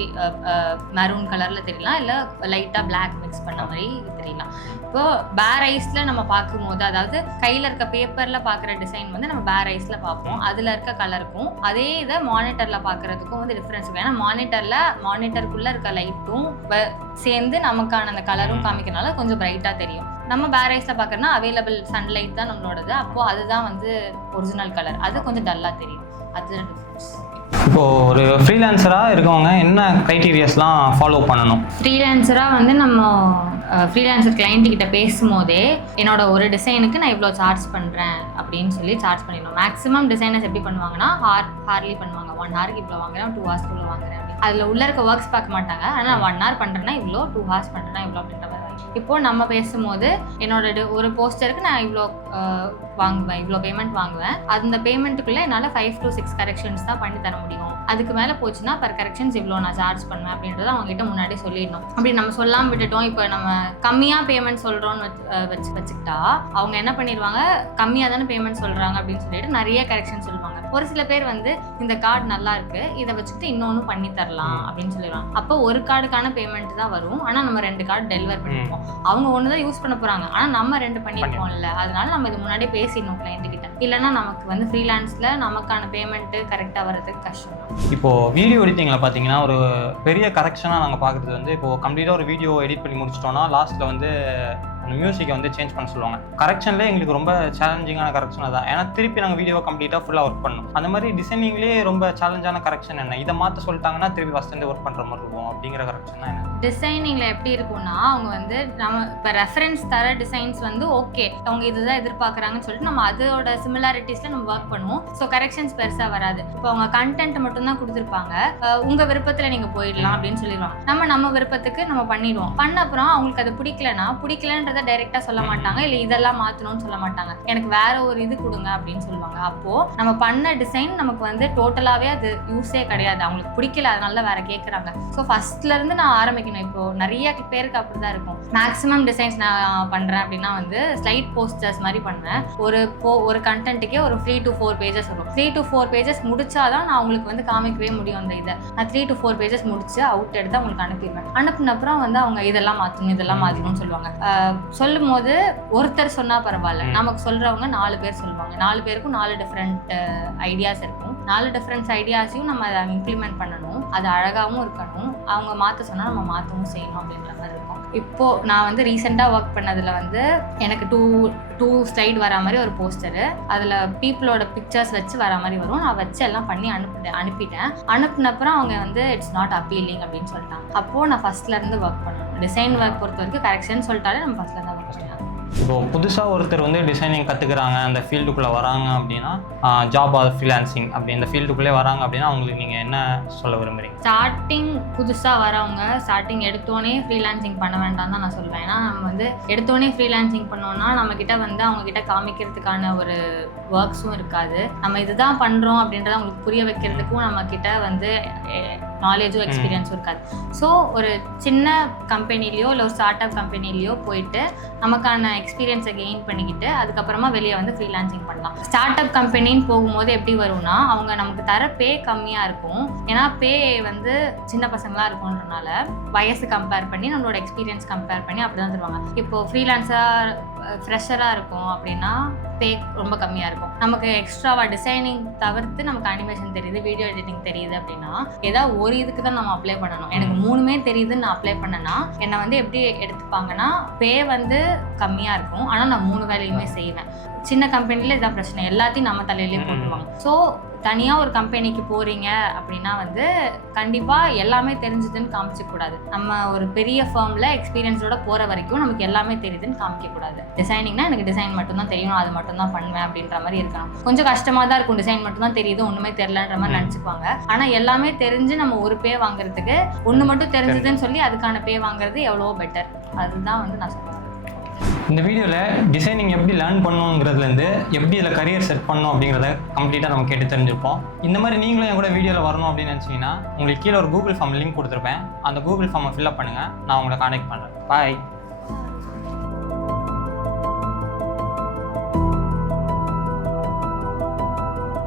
மெரூன் கலரில் தெரியலாம், இல்லை லைட்டாக பிளாக் மிக்ஸ் பண்ண மாதிரி தெரியலாம். இப்போ பேர் ஐஸில் நம்ம பார்க்கும்போது, அதாவது கையில் இருக்க பேப்பரில் பார்க்குற டிசைன் வந்து நம்ம பேர் ஐஸில் பார்ப்போம், அதில் இருக்க கலருக்கும் அதே இதை மானிட்டரில் பார்க்குறதுக்கும் வந்து டிஃப்ரென்ஸ் இருக்கும். ஏன்னா மானிட்டருக்குள்ளே இருக்க லைட்டும் சேர்ந்து நமக்கான அந்த கலரும் காமிக்கிறனால கொஞ்சம் பிரைட்டாக தெரியும். நம்ம பேர் ஐஸில் பார்க்குறோன்னா அவைலபிள் சன்லைட் தான் நம்மளோடது, அப்போது அதுதான் வந்து ஒரிஜினல் கலர், அது கொஞ்சம் டல்லாக தெரியும். அதுதான் டிஃப்ரென்ஸ். இப்போது ஒரு ஃப்ரீலான்சராக இருக்கவங்க என்ன க்ரைட்டீரியாஸ்லாம் ஃபாலோ பண்ணணும்? ஃப்ரீலான்சராக வந்து நம்ம ஃப்ரீலான்சர் கிளைண்ட்டுக்கிட்ட பேசும்போதே என்னோட ஒரு டிசைனுக்கு நான் இவ்வளோ சார்ஜ் பண்ணுறேன் அப்படின்னு சொல்லி சார்ஜ் பண்ணிடணும். மேக்ஸிமம் டிசைனர்ஸ் எப்படி பண்ணுவாங்கன்னா ஹார்லி பண்ணுவாங்க. 1 hourக்கு இவ்வளோ வாங்குறேன், 2 hours இவ்வளோ வாங்குறேன் அப்படி. அதில் உள்ள இருக்க ஒர்க்ஸ் பார்க்க மாட்டாங்க. ஆனால் 1 hour பண்ணுறேன்னா இவ்வளோ, 2 hours பண்ணுறேன்னா இவ்வளோ அப்படின்ற மாதிரி. இப்போது நம்ம பேசும்போது என்னோட ஒரு போஸ்டருக்கு நான் இவ்வளோ வாங்குவேன், இவ்வளோ பேமெண்ட் வாங்குவேன். அந்த பேமெண்ட்டுக்குள்ளே என்னால் 5 to 6 கரெக்ஷன்ஸ் தான் பண்ணி தர முடியும். அதுக்கு மேலே போச்சுன்னா பர் கரெக்ஷன்ஸ் இவ்வளோ நான் சார்ஜ் பண்ணுவேன் அப்படின்றத அவங்ககிட்ட முன்னாடியே சொல்லிடணும். அப்படி நம்ம சொல்லாமல் விட்டுட்டோம், இப்போ நம்ம கம்மியாக பேமெண்ட் சொல்கிறோன்னு வச்சுக்கிட்டா அவங்க என்ன பண்ணிடுவாங்க, கம்மியாக தானே பேமெண்ட் சொல்கிறாங்க அப்படின்னு சொல்லிட்டு நிறைய கரெக்ஷன் சொல்லுவாங்க. ஒரு சில பேர் வந்து இந்த கார்டு நல்லா இருக்கு, இதை வச்சுட்டு இன்னொன்னு பண்ணி தரலாம் அப்படின்னு சொல்லிடுவாங்க. அப்போ ஒரு கார்டுக்கான பேமெண்ட் தான் வரும், ஆனா நம்ம 2 கார்டு டெலிவர் பண்ணிருப்போம். அவங்க ஒண்ணுதான் யூஸ் பண்ண போறாங்க, ஆனா நம்ம 2 பண்ணிருப்போம்ல. அதனால நம்ம இது முன்னாடியே பேசிடணும் கிளைண்ட் கிட்ட. இல்லைன்னா நமக்கு வந்து ஃப்ரீலான்ஸ்ல நமக்கான பேமெண்ட் கரெக்டா வர்றதுக்கு கஷ்டம் தான். இப்போ வீடியோ எடிட்டிங்ல பாத்தீங்கன்னா ஒரு பெரிய கரெக்ஷனா நாங்க பாக்குறது வந்து, இப்போ கம்ப்ளீட்டா ஒரு வீடியோ எடிட் பண்ணி முடிச்சிட்டோம்னா லாஸ்ட்ல வந்து அந்த மியூசிக்கை வந்து சேஞ்ச் பண்ண சொல்லுவாங்க. கரெக்ஷன்லேயே எங்களுக்கு ரொம்ப சேலஞ்சிங்கான கரெக்ஷன் தான். ஏன்னா திருப்பி நாங்கள் வீடியோ கம்ப்ளீட்டாக ஃபுல்லாக ஒர்க் பண்ணணும். அந்த மாதிரி டிசைனிங்லேயே ரொம்ப சேலஞ்சான கரெக்ஷன் என்ன, இதை மாற்ற சொல்லிட்டாங்கன்னா திருப்பி ஃபஸ்ட்டு ஒர்க் பண்ணுற மாதிரி இருக்கும் அப்படிங்கிற கரெக்ஷன் தான் என்ன? டிசைனிங்கில் எப்படி இருக்கும்னா, அவங்க வந்து நம்ம இப்போ ரெஃபரன்ஸ் தர டிசைன்ஸ் வந்து ஓகே அவங்க இதுதான் எதிர்பார்க்குறாங்கன்னு சொல்லிட்டு நம்ம அதோட சிமிலாரிட்டிஸில் நம்ம ஒர்க் பண்ணுவோம். ஸோ கரெக்ஷன்ஸ் பெருசாக வராது. இப்போ அவங்க கண்டென்ட் மட்டும்தான் கொடுத்துருப்பாங்க, உங்கள் விருப்பத்தில் நீங்கள் போயிடலாம் அப்படின்னு சொல்லிடுவாங்க. நம்ம விருப்பத்துக்கு நம்ம பண்ணிடுவோம். பண்ண அப்புறம் அவங்களுக்கு அது பிடிக்கலன்றத டைரெக்டாக சொல்ல மாட்டாங்க, இல்லை இதெல்லாம் மாற்றணும்னு சொல்ல மாட்டாங்க, எனக்கு வேற ஒரு இது கொடுங்க அப்படின்னு சொல்லுவாங்க. அப்போது நம்ம பண்ண டிசைன் நமக்கு வந்து டோட்டலாகவே அது யூஸே கிடையாது, அவங்களுக்கு பிடிக்கல, அதனால வேற கேட்குறாங்க. ஸோ ஃபர்ஸ்ட்லேருந்து நான் ஆரம்பிக்கணும். இப்போ நிறைய பேருக்கு அப்படிதான் இருக்கும். மேக்ஸிமம் டிசைன்ஸ் நான் பண்றேன் அப்படின்னா வந்து ஸ்லைட் போஸ்டர்ஸ் மாதிரி பண்ணுவேன். ஒரு கண்டென்ட்டுக்கே ஒரு 3 to 4 பேஜஸ் வரும். 3 to 4 பேஜஸ் முடிச்சாதான் நான் உங்களுக்கு வந்து காமிக்கவே முடியும். அந்த இதை நான் 3 to 4 பேஜஸ் முடிச்சு அவுட் எடுத்து அவங்களுக்கு அனுப்பிடுவேன். அனுப்பின அப்புறம் வந்து அவங்க இதெல்லாம் மாற்றணும்னு சொல்லுவாங்க. சொல்லும் போது ஒருத்தர் சொன்னா பரவாயில்ல, நமக்கு சொல்றவங்க 4 பேர் சொல்லுவாங்க. 4 பேருக்கும் 4 டிஃப்ரெண்ட் ஐடியாஸ் இருக்கும். 4 டிஃப்ரெண்ட் ஐடியாஸையும் நம்ம அதை இம்ப்ளிமெண்ட் பண்ணணும், அது அழகாகவும் இருக்கணும். அவங்க மாற்ற சொன்னா நம்ம மாற்றவும் செய்யணும் அப்படின்ற மாதிரி இருக்கும். இப்போ நான் வந்து ரீசெண்டாக ஒர்க் பண்ணதில் வந்து எனக்கு டூ ஸ்லைட் வர மாதிரி ஒரு போஸ்டரு, அதில் பீப்புளோட பிக்சர்ஸ் வச்சு வர மாதிரி வரும். நான் வச்சு எல்லாம் பண்ணி அனுப்பிட்டேன். அனுப்பினப்புறம் அவங்க வந்து இட்ஸ் நாட் அப்பீலிங் அப்படின்னு சொல்லிட்டாங்க. அப்போது நான் ஃபர்ஸ்ட்லேருந்து ஒர்க் பண்ணணும். டிசைன் ஒர்க் பொறுத்த வரைக்கும் கரெக்ஷன் சொல்லிட்டாலே நம்ம ஃபர்ஸ்ட்லேருந்து ஒர்க் பண்ணலாம். இப்போ புதுசாக ஒருத்தர் வந்து டிசைனிங் கற்றுக்குறாங்க, அந்த ஃபீல்டுக்குள்ளே வராங்க அப்படின்னா, ஜாப் ஆர் ஃப்ரீலான்சிங் அப்படி இந்த ஃபீல்டுக்குள்ளே வராங்க அப்படின்னா அவங்களுக்கு நீங்கள் என்ன சொல்ல விரும்புகிறீங்க? ஸ்டார்டிங் புதுசாக வரவங்க ஸ்டார்டிங் எடுத்தோடனே ஃப்ரீலான்சிங் பண்ண வேண்டாம் தான் நான் சொல்வேன். ஏன்னா நம்ம வந்து எடுத்தோடனே ஃப்ரீலான்சிங் பண்ணோன்னா நம்மக்கிட்ட வந்து அவங்கக்கிட்ட காமிக்கிறதுக்கான ஒரு ஒர்க்ஸும் இருக்காது. நம்ம இதுதான் பண்ணுறோம் அப்படின்றத அவங்களுக்கு புரிய வைக்கிறதுக்கும் நம்மக்கிட்ட வந்து நாலேஜோ எக்ஸ்பீரியன்ஸும் இருக்காது. ஸோ ஒரு சின்ன கம்பெனிலையோ இல்லை ஒரு ஸ்டார்ட் அப் கம்பெனிலையோ போயிட்டு நமக்கான எக்ஸ்பீரியன்ஸை கெயின் பண்ணிக்கிட்டு அதுக்கப்புறமா வெளியே வந்து ஃப்ரீலான்சிங் பண்ணலாம். ஸ்டார்ட் அப் கம்பெனின்னு போகும்போது எப்படி வரும்னா, அவங்க நமக்கு தர பே கம்மியாக இருக்கும். ஏன்னா பே வந்து சின்ன பசங்களாக இருக்கும்ன்றனால வயசு கம்பேர் பண்ணி நம்மளோட எக்ஸ்பீரியன்ஸ் கம்பேர் பண்ணி அப்படி தான் தருவாங்க. இப்போது ஃப்ரெஷராக இருக்கும் அப்படின்னா பே ரொம்ப கம்மியாக இருக்கும். நமக்கு எக்ஸ்ட்ராவாக டிசைனிங் தவிர்த்து நமக்கு அனிமேஷன் தெரியுது, வீடியோ எடிட்டிங் தெரியுது அப்படின்னா ஏதாவது ஒரு இதுக்கு தான் நம்ம அப்ளை பண்ணணும். எனக்கு 3மே தெரியுதுன்னு நான் அப்ளை பண்ணேன்னா என்னை வந்து எப்படி எடுத்துப்பாங்கன்னா, பே வந்து கம்மியாக இருக்கும், ஆனால் நான் 3 வேலையுமே செய்வேன். சின்ன கம்பெனியில் இதான் பிரச்சனை, எல்லாத்தையும் நம்ம தலையிலேயே போட்டுருவாங்க. ஸோ தனியாக ஒரு கம்பெனிக்கு போகிறீங்க அப்படின்னா வந்து கண்டிப்பாக எல்லாமே தெரிஞ்சுதுன்னு காமிக்கக்கூடாது. நம்ம ஒரு பெரிய ஃபர்மில் எக்ஸ்பீரியன்ஸோட போகிற வரைக்கும் நமக்கு எல்லாமே தெரியுதுன்னு காமிக்கக்கூடாது. டிசைனிங்னா எனக்கு டிசைன் மட்டும்தான் தெரியும், அது மட்டும் தான் பண்ணுவேன் அப்படின்ற மாதிரி இருக்கணும். கொஞ்சம் கஷ்டமாக தான் இருக்கும், டிசைன் மட்டும் தான் தெரியுது ஒன்றுமே தெரியலன்ற மாதிரி நினச்சிப்பாங்க. ஆனால் எல்லாமே தெரிஞ்சு நம்ம ஒரு பே வாங்குறதுக்கு ஒன்று மட்டும் தெரிஞ்சதுன்னு சொல்லி அதுக்கான பே வாங்குறது எவ்வளோ பெட்டர். அதுதான் வந்து நான் சொல்லுவேன். இந்த வீடியோவில் டிசைனிங் எப்படி லேர்ன் பண்ணணுங்கிறதுலேருந்து எப்படி இதில் கரியர் செட் பண்ணணும் அப்படிங்கிறத கம்ப்ளீட்டாக நம்ம கேட்டு தெரிஞ்சிருப்போம். இந்த மாதிரி நீங்களும் என் கூட வீடியோவில் வரணும் அப்படின்னு நினச்சிங்கன்னா உங்களுக்கு கீழே ஒரு கூகுள் ஃபார்ம் லிங்க் கொடுத்துருப்பேன். அந்த கூகுள் ஃபார்மை ஃபில்அப் பண்ணுங்கள், நான் உங்களை கான்டாக்ட் பண்ணுறேன். பாய்.